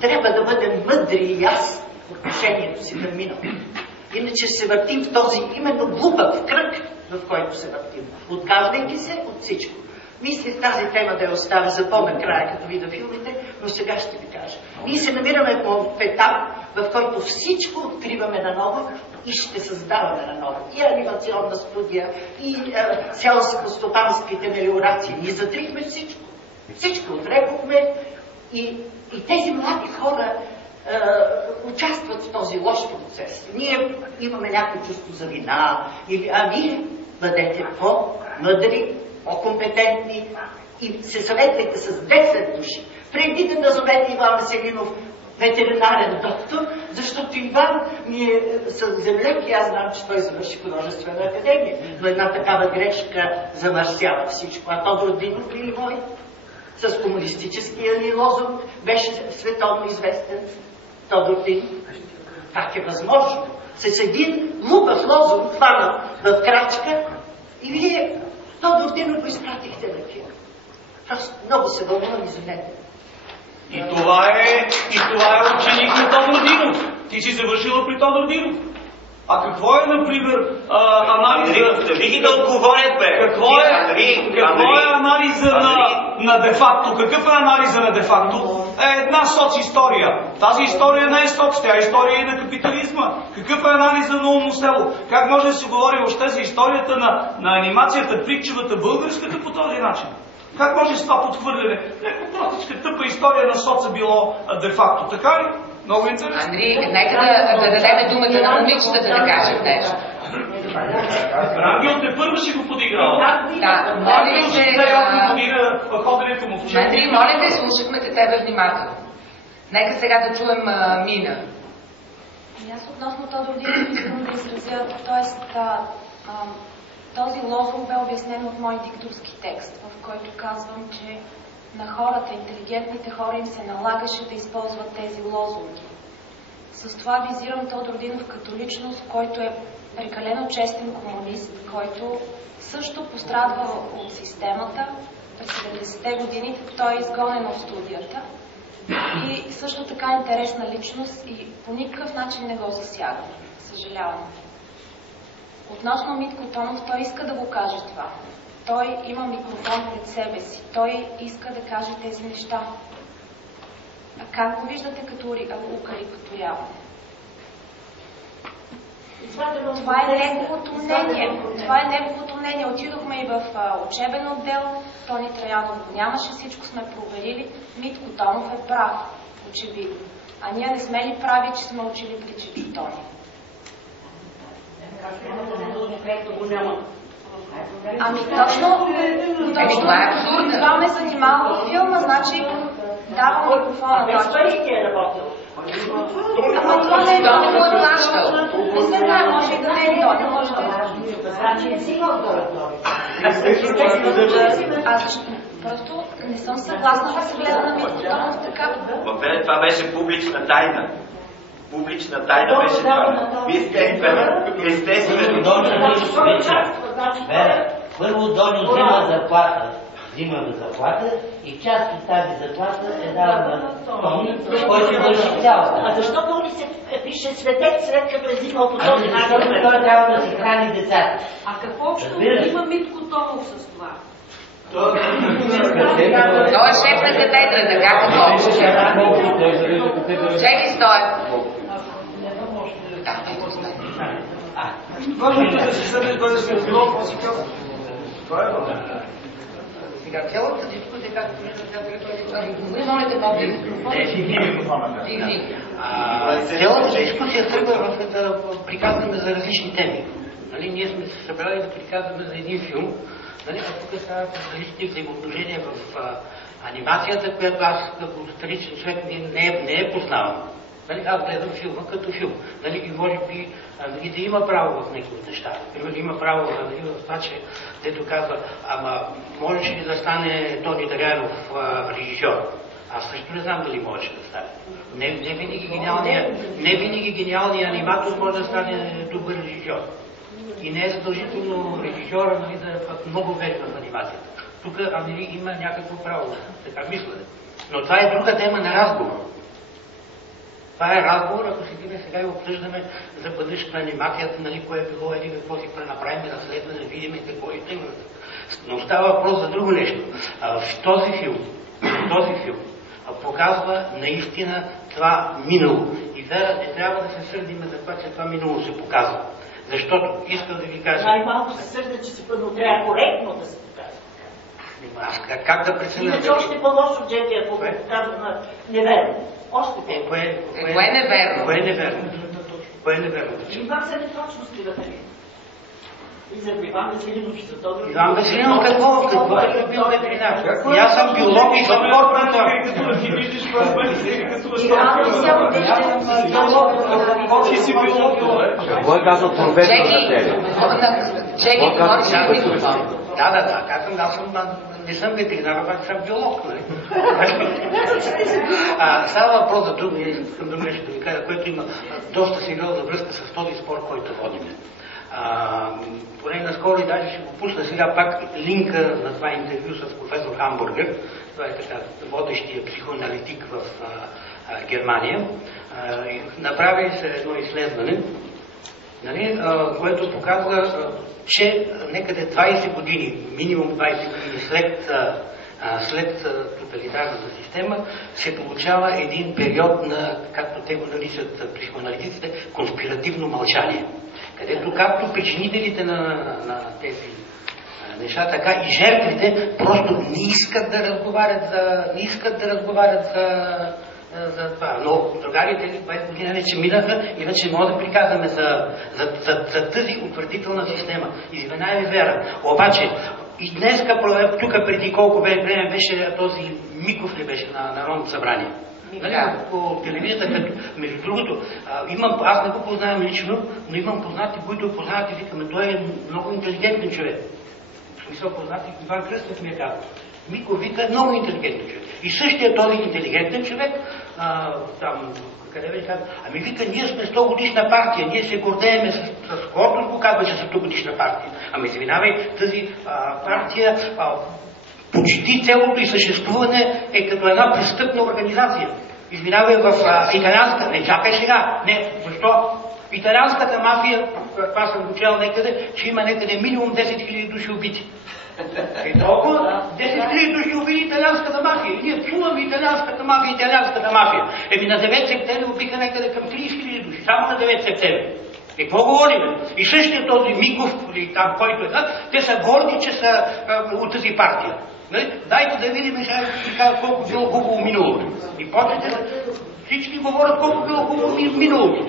Трябва да бъдем мъдри и ясни в отношението си към миналото. Иначе се въртим в този именно глупав кръг, в който се въртим, отказвайки се от всичко. Мислих тази тема да я оставя за по-накрая, като видя филмите, но сега ще ви кажа. Ние се намираме в етап, в който всичко откриваме наново и ще създаваме наново. И анимационна студия, и селско-стопанските мелиорации. Ние затрихме всичко. Всичко отрекохме и тези млади хора участват в този лош процес. Ние имаме някакво чувство за вина, а вие бъдете по-мъдри, по-компетентни и се съветвайте с 10 души. Преди да назовете Иван Веселинов ветеринарен доктор, защото Иван ми е с землек и аз знам, че той завърши художествена академия. Но една такава грешка замърсява всичко. А Тодор Динов, или мой, с комунистическия ни лозунг, беше световно известен. Тодор Динов. Как е възможно? С един глупав лозунг хванат в крачка и вие Тодор Динов го изпратихте на кино. Просто много се вълнувам, извинете. И това е ученик на Тодор Динов. Ти си завършила при Тодор Динов. А какво е, например, анализа... Вие да отговорят, бе. Какво е анализа на де-факто? Какъв е анализа на де-факто? Една социстория. Тази история не е соц, тя е история и на капитализма. Какъв е анализа на умно село? Как може да се говори въобще за историята на анимацията, притчевата, българската по този начин? Как може с това подхвърляне? Леко простичка, тъпа история на соца било де-факто. Така ли? Много интересно. Андри, нека да дадем думата на момичетата да кажат нещо. Рангел те първо ще го подиграл. Да, моля ви се... Андри, моля те, слушахме те тебе внимателно. Нека сега да чуем Мина. Аз относно Тодор Динов искам да изразя, т.е. този лозунг бе обяснен от мой дикторски текст, в който казвам, че на хората, интелигентните хора им се налагаше да използват тези лозунги. С това визирам Тодор Динов като личност, който е прекалено честен комунист, който също пострадва от системата. През 70-те години той е изгонен от студията и също така интересна личност и по никакъв начин не го засяга. Съжалявам. Относно Митко Томов, той иска да го каже това. Той има микрофон пред себе си. Той иска да каже тези неща. А как го виждате като укарикатуряване? Това е неговото мнение. Това е неговото мнение. Отидохме и в учебен отдел. Тони Траянов го нямаше. Всичко сме проверили. Митко Томов е прав. Очевидно. А ние не сме ли прави, че сме учили при Чичо Тони? Ами точно, това е абсурдно. Това ме занимава във филма, значи давам микрофона. Ама това не е Тони го е плащал. Не се знае, може и да не е Тони, може да е. Аз просто не съм съгласна да се гледа на Митко Томов така. Това беше публична тайна. Публична тайна беше това. Вие сте естествено. Първо Доню взима заплата и част от тази заплата е дала на Тони, който върши цялата. А защо Тони се пише светец, след като е взимал по този начин? Той трябва да си храни децата. А какво общо има Митко Томов с това? Той е шеф на катедрата, как какво? Чеки стоя. Важното е да се съдне, кой да се разбило, какво си казва. Това е важно. Сега цялата дискусия, както Моля те по-близо. Цялата дискусия тръгва в да приказваме за различни теми. Ние сме се събрали да приказваме за един филм, а тук става различни взаимоотношения в анимацията, която аз като старичен човек не е познавам. Аз гледам филма като филм. И може би и да има право в някои неща. Примерно има право в това, че дето казва, ама можеш ли да стане Тони Траянов режисьор? Аз също не знам дали можеше да стане. Не винаги гениалният аниматор може да стане добър режисьор. и не е задължително режисьора да е много вече в анимацията. Тук има някакво право, така мислене. Но това е друга тема на разговор. Това е разговор, ако седиме сега и обсъждаме за бъдещата анимацията, нали, кое е било, или какво си пренаправим, разследване, да видим какво и тъй. Но става въпрос за друго нещо. В този филм показва наистина това минало. И Вера, не трябва да се сърдим за това, че това минало се показва. Защото искам да ви кажа... Най-малко се сърда, че се трябва коректно да се показва. Аз как да преценя? Иначе още по-лошо, Джеки, ако го показва неверно. Още по-лошо. Кое е неверно? Кое е неверно? Кое е неверно? Това са неточности в него. И за Иван Веселинов, и за този... Иван Веселинов какво е бил ветеринар? И аз съм биолог и съм корпоратор. Какво е казал професор на тебе? Чеки, говориш на микрофон. Да, казвам, не съм ветеринар, обаче съм биолог, нали? Става въпрос за друго, искам друго нещо да ви кажа, което има доста сериозна връзка с този спор, който водим. Поне наскоро и даже ще го пусна сега пак линка на това интервю с професор Хамбургер. Това е така водещия психоаналитик в Германия. Направи се едно изследване, нали, което показва, че некъде 20 години, минимум 20 години след тоталитарната система, се получава един период на, както те го наричат психоаналитиците, конспиративно мълчание. Където както причинителите на тези неща, така и жертвите просто не искат да разговарят за това. Но другарите 20 години вече минаха, иначе може да приказваме за тази утвърдителна система. Извинявай, Вера. Обаче, и днеска, тук преди колко време беше този Миков ли беше на Народното събрание? По телевизията, като между другото, аз не го познавам лично, но имам познати, които познават и викаме, той е много интелигентен човек. В смисъл познати, Иван Кръстев ми е казал. Мико вика е много интелигентен човек. И същия този интелигентен човек, там, къде ви казва, ами вика, ние сме 100 годишна партия, ние се гордееме с гордост, го казва, че са 100 годишна партия. Ами извинявай, тази партия, почти цялото и съществуване е като една престъпна организация. Извинявай, в италианска... Не, чакай сега. Не, защо? Италианската мафия, това съм го чел некъде, че има некъде минимум 10 000 души убити. И толкова 10 000 души убили италианската мафия. И ние чуваме италианската мафия. Еми на 9 септември убиха некъде към 30 000 души. Само на 9 септември. И какво говорим? И същия този Миков, или там, който е, те са горди, че са от тази партия. Дайте да видим колко било хубаво миналото. И почете, всички говорят колко било хубаво миналото.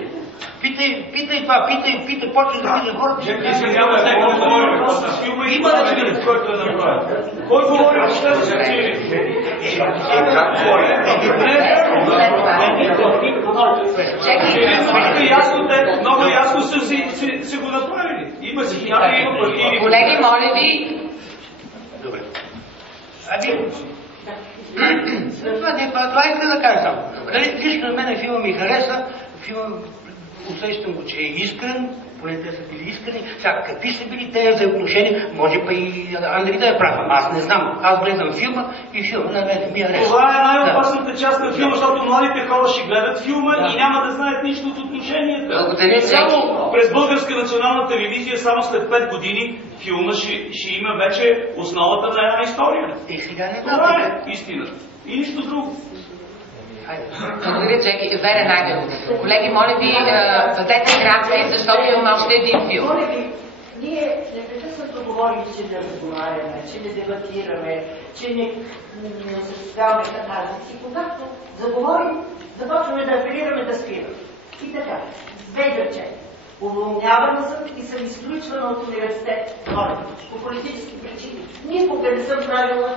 Питай това, питай, почне да питаш хората. Извинявай, кой говори с филма и начинът, който е направен. Кой говори с тези много ясно са го направили. Има си някакви партии. Колеги, моля ви. Добре. Това иска да кажа само. Лично на мен филма ми хареса, усещам го, че е искрен, поне те са били искрени. Сега, какви са били тези взаимоотношения, може па и Андри да я правя, аз не знам. Аз гледам филма и филма на мен ми хареса. Това е най-опасната част на филма, защото младите хора ще гледат филма и няма да знаят нищо от отношенията. Благодаря, само през Българска национална телевизия, само след 5 години, филма ще има вече основата на една история. И сега не това е истина. И нищо друго. Благодаря, Джеки. Верен Ангел. Колеги, моля ви, бъдете кратки, защото имам още един филм. Моля ви, ние непрекъснато говорим, че не разговаряме, че не дебатираме, че не осъществяваме катарзис. И когато заговорим, започваме да апелираме да спираме. И така, две изречения. Уволнявана съм и съм изключвана от университет. По политически причини. Никога не съм правила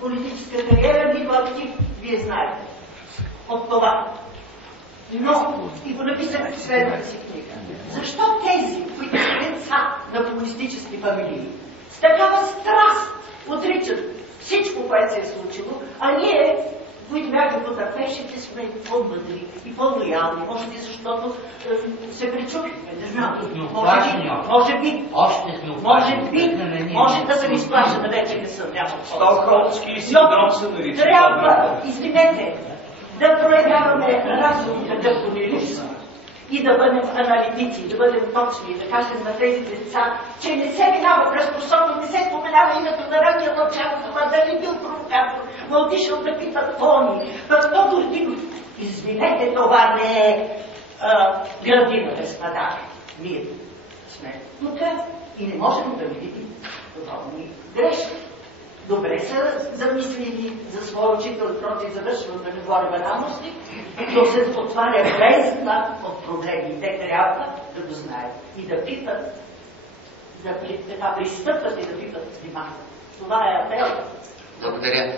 политическа кариера, нито актив, вие знаете. От това. Но, и го написах в следната си книга. Защо тези, които са деца на комунистически фамилии, с такава страст отричат всичко, което се е случило, а ние които бяха потърпевшите, сме по-мъдри и по-лоялни. Може би защото се пречупихме, не знам. Може да съм изплашена, вече не съм, няма Стокхолмски синдром се нарича. Трябва, извинете, да проявяваме разум, какъвто ни липсва. И да бъдем аналитици, да бъдем точни, да кажем на тези деца, че не се минава през посока, не се споменава името на Ракия Лъчанова, дали бил провокатор, но отишъл да питат Тони, пък Тодор Динов. Извинете, това не е градина без подарък. Ние сме тук и не можем да видим подобни грешки. Добре са замислили за своя учител, против завършвам да не говоря баналности, но се отваря бездна от проблеми. Те трябва да го знаят и да питат, да пристъпват и да питат внимателно. Това е апел. Благодаря.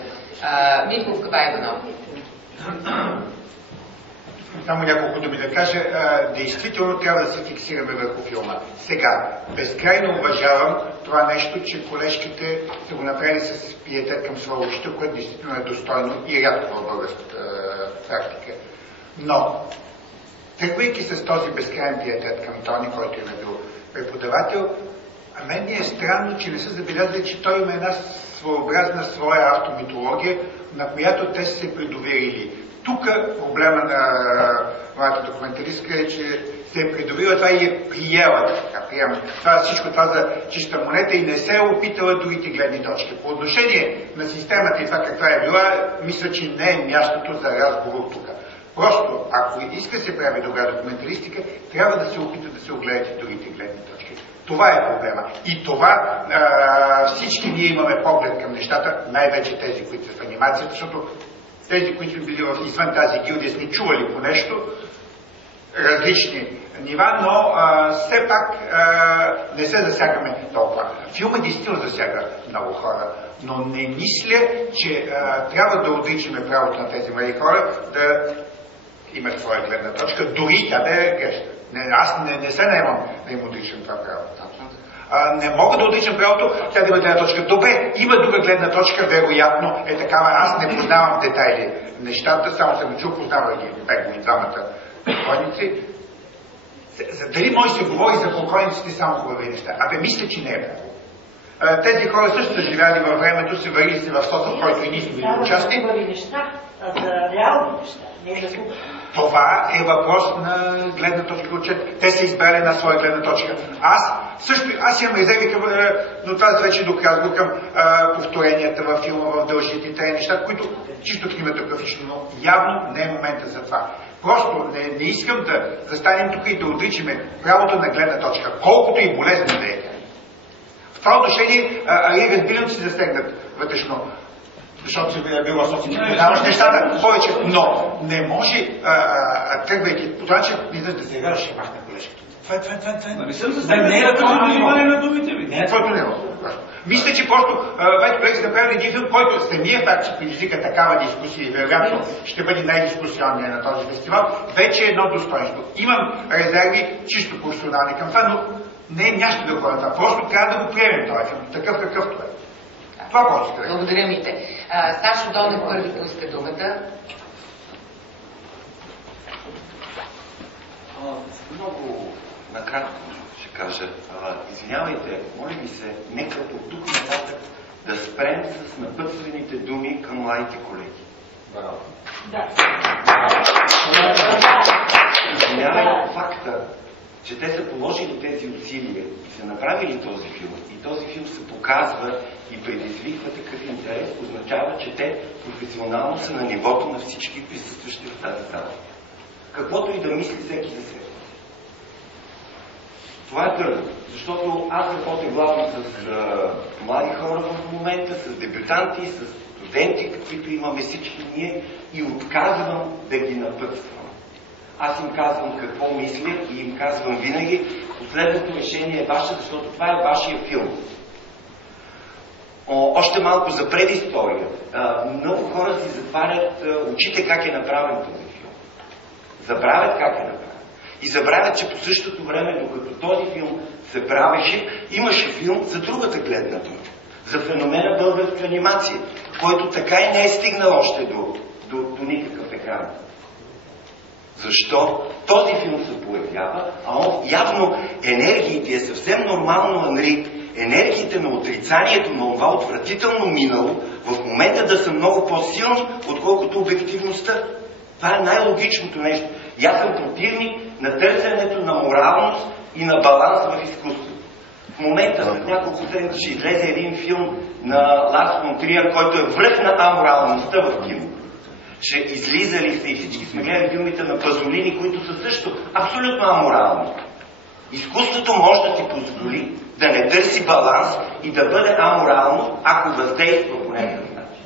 Михов Кабаеванов. Само няколко думи да кажа. Действително трябва да се фиксираме върху филма. Сега, безкрайно уважавам това нещо, че колежките са го направили с пиетет към своя учител, което действително е достойно и рядко в българската практика. Но, тръгвайки с този безкрайен пиетет към Тони, който е бил преподавател, а мен ми е странно, че не са забелязали, че той има една своеобразна своя автомитология, на която те са се предоверили. Тук проблема на моята документалистка е, че се е придобила това и е приела. Всичко това за чиста монета и не се е опитала другите гледни точки. По отношение на системата и това каква е била, мисля, че не е мястото за разговор тук. Просто, ако иска се прави добра документалистика, трябва да се опита да се огледат и другите гледни точки. Това е проблема. И това всички ние имаме поглед към нещата, най-вече тези, които са в анимацията, защото тези, които сме били извън тази гилдия, сме чували по нещо, различни нива, но все пак не се засягаме толкова. Филмът действително засяга много хора, но не мисля, че трябва да отричаме правото на тези млади хора да имат своя гледна точка, дори тя да е грешна. Аз не се наемам да им отричам това право. Не мога да отричам правото, тя да има гледна точка. Добре, има друга гледна точка, вероятно е такава. Аз не познавам детайли нещата, само съм чул, познавам ги бегно и двамата покойници. Дали може да се говори за покойниците само хубави неща? Мисля, че не е много. Тези хора също са живяли във времето, се варили се в соса, в който и ние сме били участни. Хубави неща, за реални неща. Това е въпрос на гледна точка отчет. Те са избрали на своя гледна точка. Аз имам резерви към, но това вече доказва към повторенията във филма, в дължите неща, които чисто кинематографично, но явно не е момента за това. Просто не искам да застанем тук и да отричаме правото на гледна точка, колкото и болезнено да е. В това отношение, разбирам, че се застегнат вътрешно, защото се било собствено. Даваш нещата повече, но не може, тръгвайки по това, че да се играш и махне колежката. Това не съм застегнат. Не е твоето внимание на думите ми. Не е твоето ниво. Мисля, че просто моите колеги са направили един филм, който самия факт, че предизвика такава дискусия и вероятно ще бъде най-дискусионния на този фестивал, вече е едно достоинство. Имам резерви чисто професионални към това, но не е място да говоря това. Просто трябва да го приемем този филм, такъв какъвто е. Това просто трябва. Благодаря, Мите. Сашо Донев първи поиска думата. Много накратко ще кажа. Извинявайте, моля ви се, нека от тук нататък да спрем с напътствените думи към младите колеги. Браво. Да. Извинявайте факта, че те са положили тези усилия и са направили този филм, и този филм се показва и предизвиква такъв интерес, означава, че те професионално са на нивото на всички присъстващи в тази зала. Каквото и да мисли всеки за себе. Това е първо, защото аз работя главно с млади хора в момента, с дебютанти, с студенти, каквито имаме всички ние, и отказвам да ги напътствам. Аз им казвам какво мисля и им казвам винаги, последното решение е ваше, защото това е вашия филм. Още малко за предистория. Много хора си затварят очите как е направен този филм. Забравят как е направен. И забравят, че по същото време, докато този филм се правеше, имаше филм за другата гледна точка. За феномена българска анимация, който така и не е стигнал още до никакъв екран. Защо този филм се появява, а он явно енергиите е съвсем нормално, Анри, енергиите на отрицанието на това отвратително минало в момента да са много по-силни, отколкото обективността. Това е най-логичното нещо. И аз съм противник на търсенето на моралност и на баланс в изкуството. В момента, след няколко седмици, ще излезе един филм на Ларс фон Триер, който е връх на аморалността в кино. Ще излизали се и всички сме гледали филмите на Пазолини, които са също абсолютно аморални. Изкуството може да си позволи да не търси баланс и да бъде аморално, ако въздейства по някакъв начин.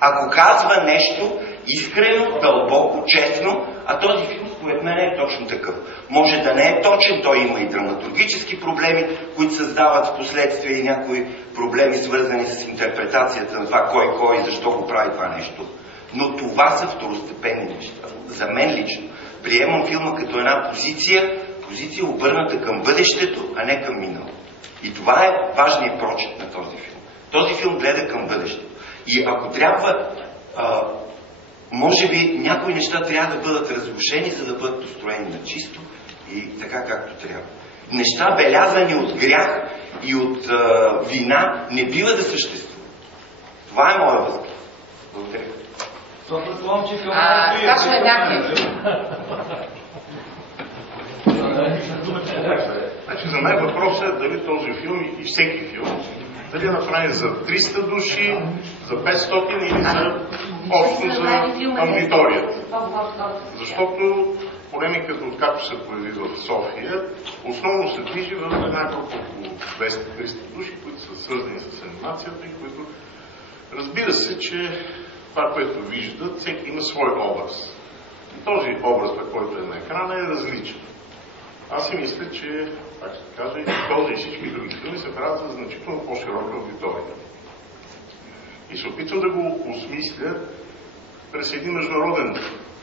Ако казва нещо искрено, дълбоко, честно, а този филм според мен е точно такъв. Може да не е точен, той има и драматургически проблеми, които създават в последствие и някои проблеми, свързани с интерпретацията на това кой и защо го прави това нещо. Но това са второстепенни неща. За мен лично. Приемам филма като една позиция обърната към бъдещето, а не към миналото. И това е важният прочит на този филм. Този филм гледа към бъдещето. И ако трябва, може би някои неща трябва да бъдат разрушени, за да бъдат построени на чисто и така както трябва. Неща, белязани от грях и от вина, не бива да съществуват. Това е моя възглед. Благодаря. Сашо Еднакиев. Значи за мен въпросът е дали този филм и всеки филм дали е направен за 300 души, за 500 или за общо за аудиторията. Защото полемиката, откакто се появи в София, основно се движи в една група около 200-300 души, които са свързани с анимацията и които разбира се, че това, което виждат, всеки има свой образ. И този образ, който е на екрана, е различен. Аз си мисля, че, так ще кажа, и този и всички други филми се правят за значително по-широка аудитория. И се опитвам да го осмисля през един международен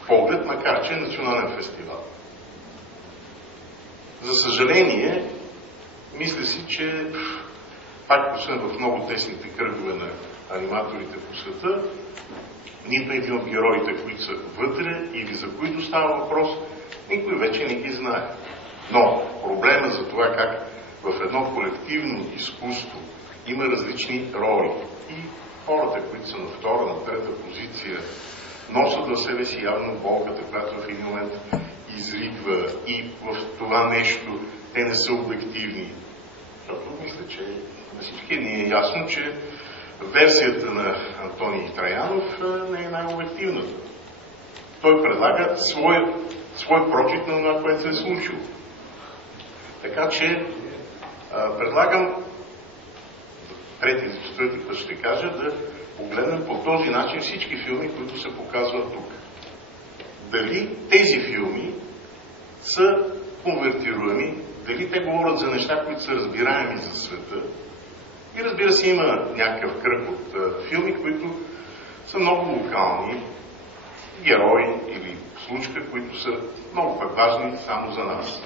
поглед, макар че е национален фестивал. За съжаление, мисля си, че пак посън в много тесните кръгове на аниматорите по света, нито един от героите, които са вътре или за които става въпрос, никой вече не ги знае. Но проблема за това как в едно колективно изкуство има различни роли и хората, които са на втора, на трета позиция, носят в себе си явно болката, която в един момент изригва и в това нещо те не са обективни. Защото мисля, че на всички ни е ясно, че версията на Антоний Траянов не е най-обективната. Той предлага свой прочит на това, което се е случило. Така че предлагам трети или четвърти път ще кажа да погледнем по този начин всички филми, които се показват тук. Дали тези филми са конвертируеми, дали те говорят за неща, които са разбираеми за света. И разбира се, има някакъв кръг от филми, които са много локални, герои или случка, които са много пък важни само за нас.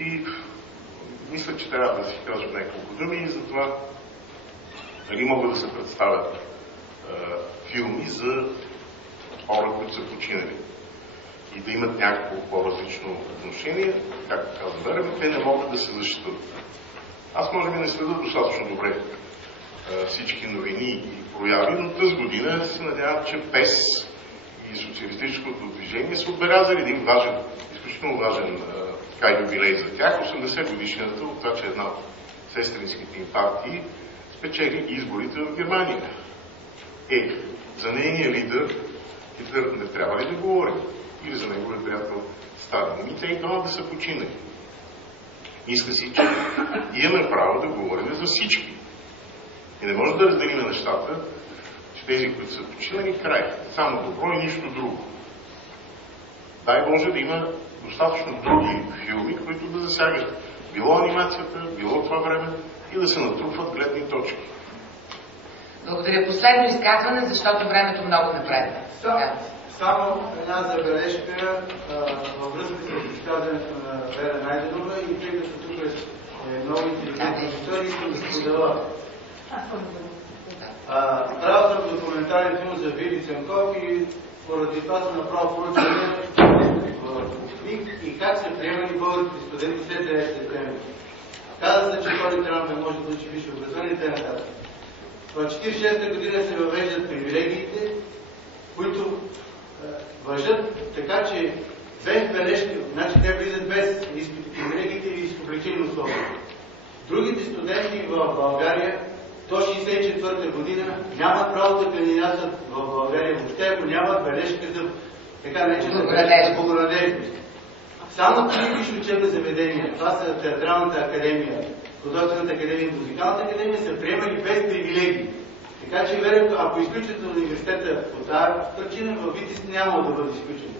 И мисля, че трябва да си кажа няколко думи и затова дали могат да се представят филми за хора, които са починали и да имат някакво по-различно отношение, както казва Верен, те не могат да се защитат. Аз може би не следа достатъчно добре всички новини и прояви, но тази година се надявам, че ПЕС и социалистическото движение са отбелязали един важен, изключително важен юбилей за тях, 80 годишнината от това, че една от сестринските им партии спечели изборите в Германия. За нейния лидер Хитлер не трябва ли да говорим? Или за неговия приятел Сталин? И те и това да са починали. Мисля си, че имаме право да говорим за всички. И не можем да разделим нещата, че тези, които са починали, край. Само добро и нищо друго. Дай Боже да има достатъчно други филми, които да засягат било анимацията, било това време и да се натрупват гледни точки. Благодаря. Последно изказване, защото времето много напредва. Само една забележка във връзка с изказването на Вера Найденова и тъй като тук е много интелигентна история, искам да споделя. Правил съм документален документален филм за Вили Ценков и поради това съм направил проучване и как се приемани българските студенти след 9 септември. Каза се, че Тони Тръмп не може да учи висше образование и т.н. В 1946 година се въвеждат привилегиите, които важат така, че без бележки, значи те влизат без привилегиите и изобличени условия. Другите студенти в България до 1964 година нямат право да кандидатстват в България въобще, ако нямат бележка за така наречената благонадежност. Само 3 висши учебни заведения, това са Театралната академия, Художествената академия и Музикалната академия, са приемали без привилегии. Така че, ако изключат от университета по тази причина, в ВИТИС няма да бъде изключен.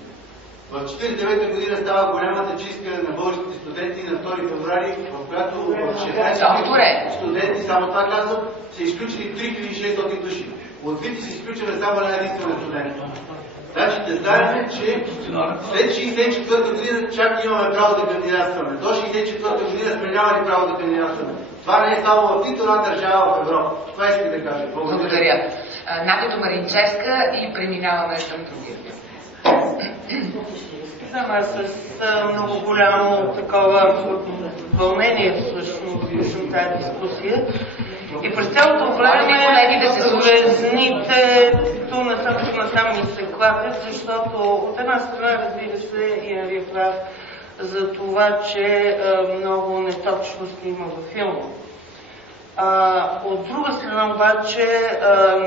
В 1949 година става голямата чистка на българските студенти на 2 февруари, в която 16 студенти, само това казвам, са изключени 3600 души. От ВИТИС са изключена само една единствена студента. Значи да знаем, че след 1964 година чак имаме право да кандидатстваме. До 1964 година сме нямали право да кандидатстваме. Това не е само в нито една държава в Европа. Това искам да кажа. Благодаря. Надето Маринчевска и преминаваме към другия. Аз с много голямо такова вълнение всъщност слушам тази дискусия. И през цялото време везните ту насам ми се клатят, защото от една страна, разбира се, Иан ви е прав за това, че много неточности има във филма. От друга страна обаче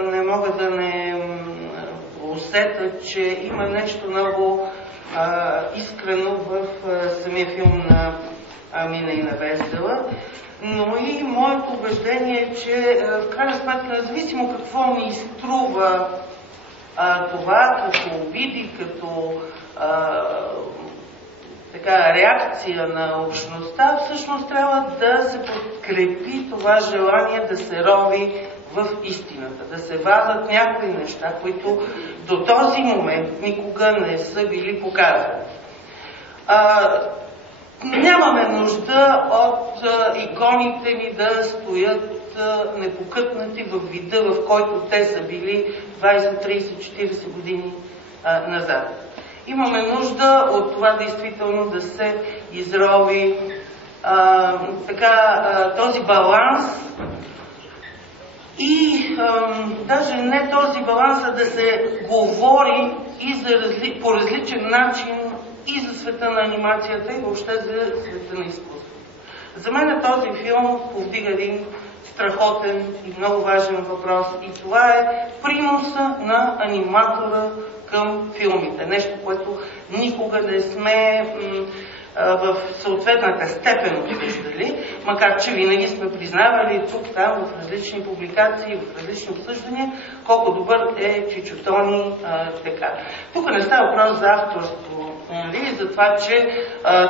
не мога да не усета, че има нещо много искрено в самия филм на Мина и на Весела. Но и моето убеждение е, че в крайна сметка, независимо какво ми изтрува това, като обиди, като така реакция на общността, всъщност трябва да се подкрепи това желание да се рови в истината, да се вадат някои неща, които до този момент никога не са били показани. Нямаме нужда от иконите ни да стоят непокътнати в вида, в който те са били 20, 30, 40 години назад. Имаме нужда от това действително да се изрови този баланс и даже не този баланс, а да се говори и по различен начин и за света на анимацията и въобще за света на изкуството. За мен този филм повдига един страхотен и много важен въпрос и това е приноса на аниматора към филмите. Нещо, което никога не сме в съответната степен обсъждали, макар че винаги сме признавали тук, там, в различни публикации, в различни обсъждания, колко добър е Чичо Тони така. Тук не става въпрос за авторство, за това, че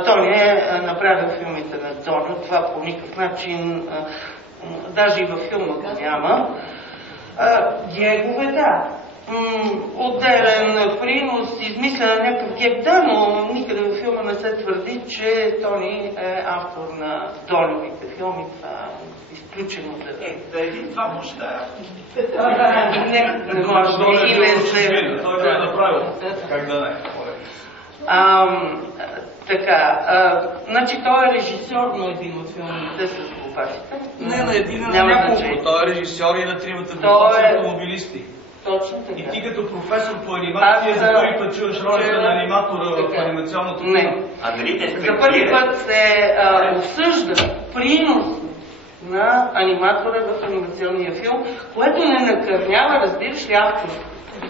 Тони е направил филмите на Доно. Това по никакъв начин, даже и във филма го няма. Диего е да. Отделен принос, измисля на някакъв геп, да, но никъде във филма не се твърди, че Тони е автор на Доновите филми. Това е изключено. Да един-два може да е. Не може. И не се... Той го е направил. Как да не? Така, значи той е режисьор на един от филмите с глупаците. Не на един, на няколко. Той е режисьор и на тримата глупаци автомобилисти. Точно така. И ти като професор по анимация за първи път чуваш ролята на аниматора в анимационното кино. Не. За първи път се осъжда принос на аниматора в анимационния филм, което не накърнява, разбираш ли, авторство.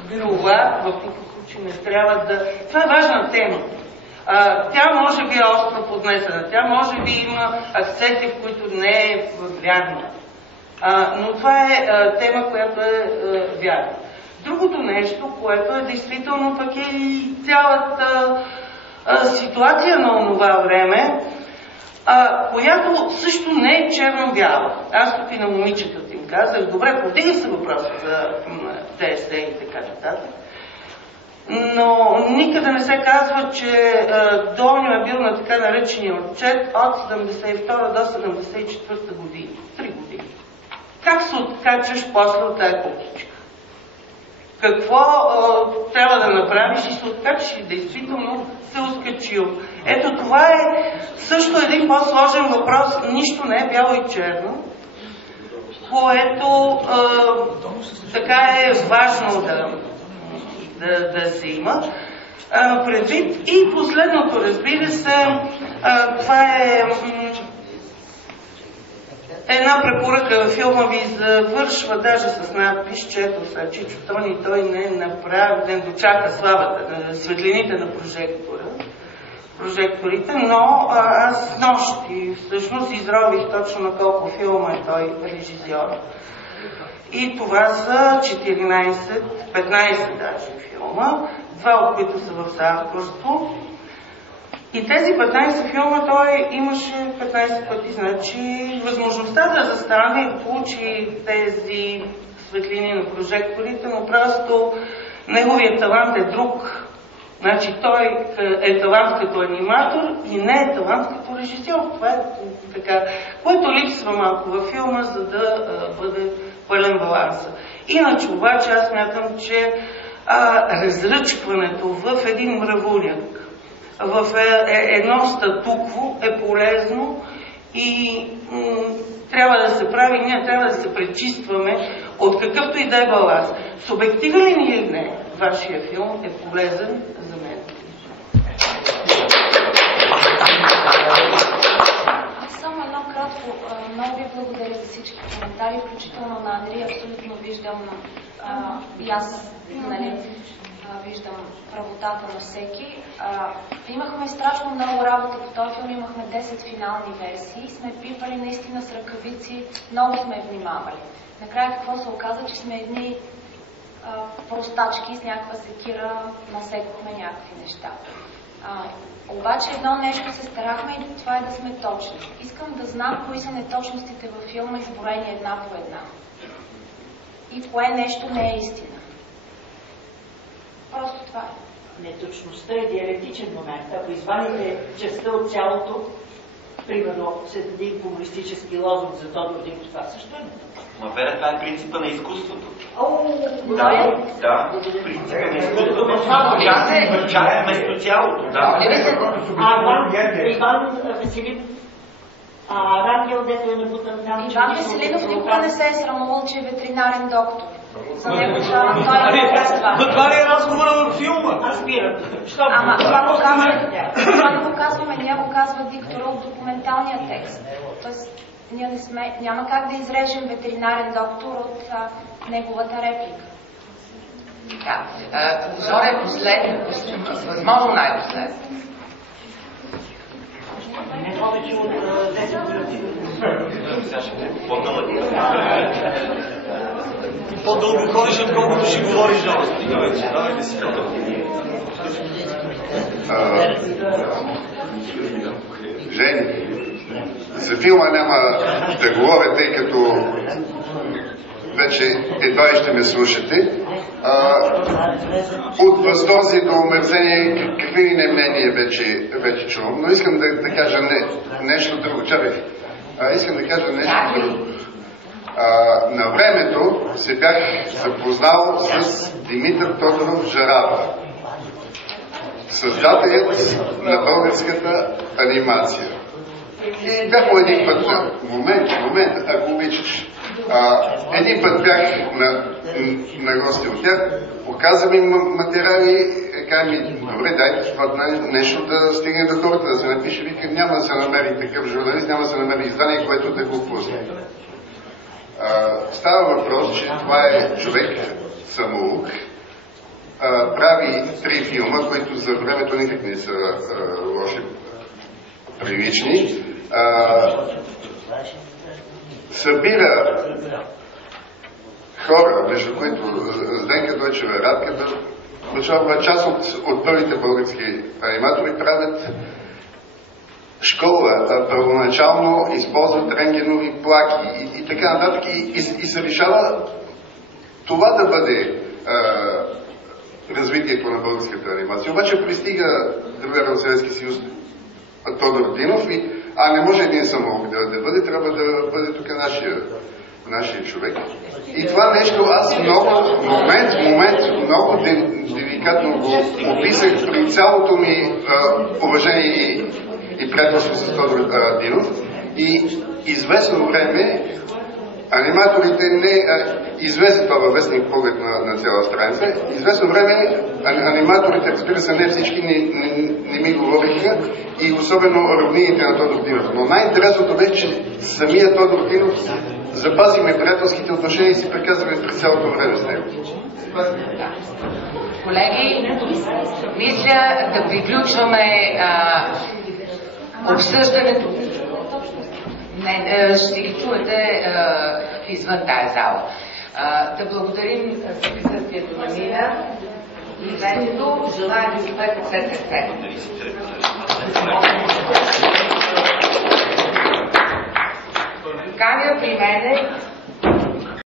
Това в никакъв случай не трябва да... Това е важна тема. Тя може би е остро поднесена, тя може би има акценти, в които не е вярна. Но това е тема, която е вярна. Другото нещо, което е действително пък е и цялата ситуация на онова време, която също не е черно-бяла. Аз тук и на момичетата им казах, добре, повдига се въпроса за ДСД и така нататък, но никъде не се казва, че Доньо е бил на така наречения отчет от 72 до 74 година. 3 години. Как се откачаш после от тази кутичка? какво трябва да направиш и се откачиш и действително се оскачил. Ето това е също един по-сложен въпрос. Нищо не е бяло и черно, което така е важно да се има предвид. И последното, разбира се, това е една препоръка. Филма ви завършва даже с надпис, че ето са Чичо Тони, той не дочака славата, светлините на прожекторите, но аз нощи всъщност изрових точно на колко филма е той режисьор. И това са 14, 15 даже филма, 2 от които са в съавторство. И тези 15 филма той имаше 15 пъти, значи възможността да застане и получи тези светлини на прожекторите, но просто неговият талант е друг. Значи той е талант като аниматор и не е талант като режисьор. Това е така, което липсва малко във филма, за да бъде пълен баланс. Иначе обаче аз смятам, че разръчкването в един мравуляк, в едно статукво е полезно и трябва да се прави, ние трябва да се пречистваме от какъвто и да е баланс. Субективен ли или не, вашия филм е полезен за мен. Само едно кратко. Много ви благодаря за всички коментари, включително на Андрей. Абсолютно виждам и аз, виждам правотата на всеки. Имахме страшно много работа по този филм, имахме 10 финални версии, сме пипали наистина с ръкавици, много сме внимавали. Накрая какво се оказа, че сме едни простачки с някаква секира, насекохме някакви неща. Обаче едно нещо се старахме и това е да сме точни. Искам да знам кои са неточностите във филма, изборени една по една. И кое нещо не е истина. Просто това е. Неточността е диалектичен момент. Ако извадите частта от цялото, примерно с един комунистически лозунг за Тодор Димов, това също е неточно. Вера, това е принципа на изкуството. Да, принципа на изкуството. Част е вместо цялото. Иван Веселинов, Рангел, дето е набутан там. Иван Веселинов никога не се е срамувал, че е ветеринарен доктор. За него той това ли е разговора в филма? Аз спирам. Ама това не го казваме, ние го казва диктора от документалния текст. Тоест, ние няма как да изрежем ветеринарен доктор от неговата реплика. Да. Жора е последен, възможно най-последен. Не повече от 10 минути. По-дълго ходиш, отколкото ще говориш, Жора. Жени, за филма няма да говоря, тъй като вече едва и ще ме слушате. От възторзи до омерзение, какви ли не мнения вече чувам, но искам да кажа нещо друго. Чакай, искам да кажа нещо друго. На времето се бях запознал с Димитър Тодоров Жарава, създателят на българската анимация. И бях по един път, момент, ако обичаш, един път бях на гости от тях, показа ми материали, каза ми, добре, дайте това нещо да стигне до хората, да се напише, вика, няма да се намери такъв журналист, няма да се намери издание, което да го пусне. Става въпрос, че това е човек самоук, прави 3 филма, които за времето никак не са лоши, прилични. Събира хора, между които Зденка Дойчева, Радка Дойчева, част от първите български аниматори правят школа, първоначално използват рентгенови плаки и така нататък и се решава това да бъде развитието на българската анимация. Обаче пристига другар от Съветския съюз Тодор Динов не може един самоук да бъде, трябва да бъде тук нашия човек. И това нещо аз момент много деликатно го описах при цялото ми уважение и приятелство с Тодор Динов. И известно време аниматорите излезе това във вестник Поглед на цяла страница. Известно време аниматорите, разбира се, не всички не ми говориха и особено равнините на Тодор Динов. Но най-интересното беше, че самия Тодор Динов запазиме приятелските отношения и си приказваме през цялото време с него. Колеги, мисля да приключваме обсъждането. Не, ще ги чуете извън тая зала. Да благодарим за присъствието на Мина и дветето. Желаем ви успех от все сърце. Каня при мене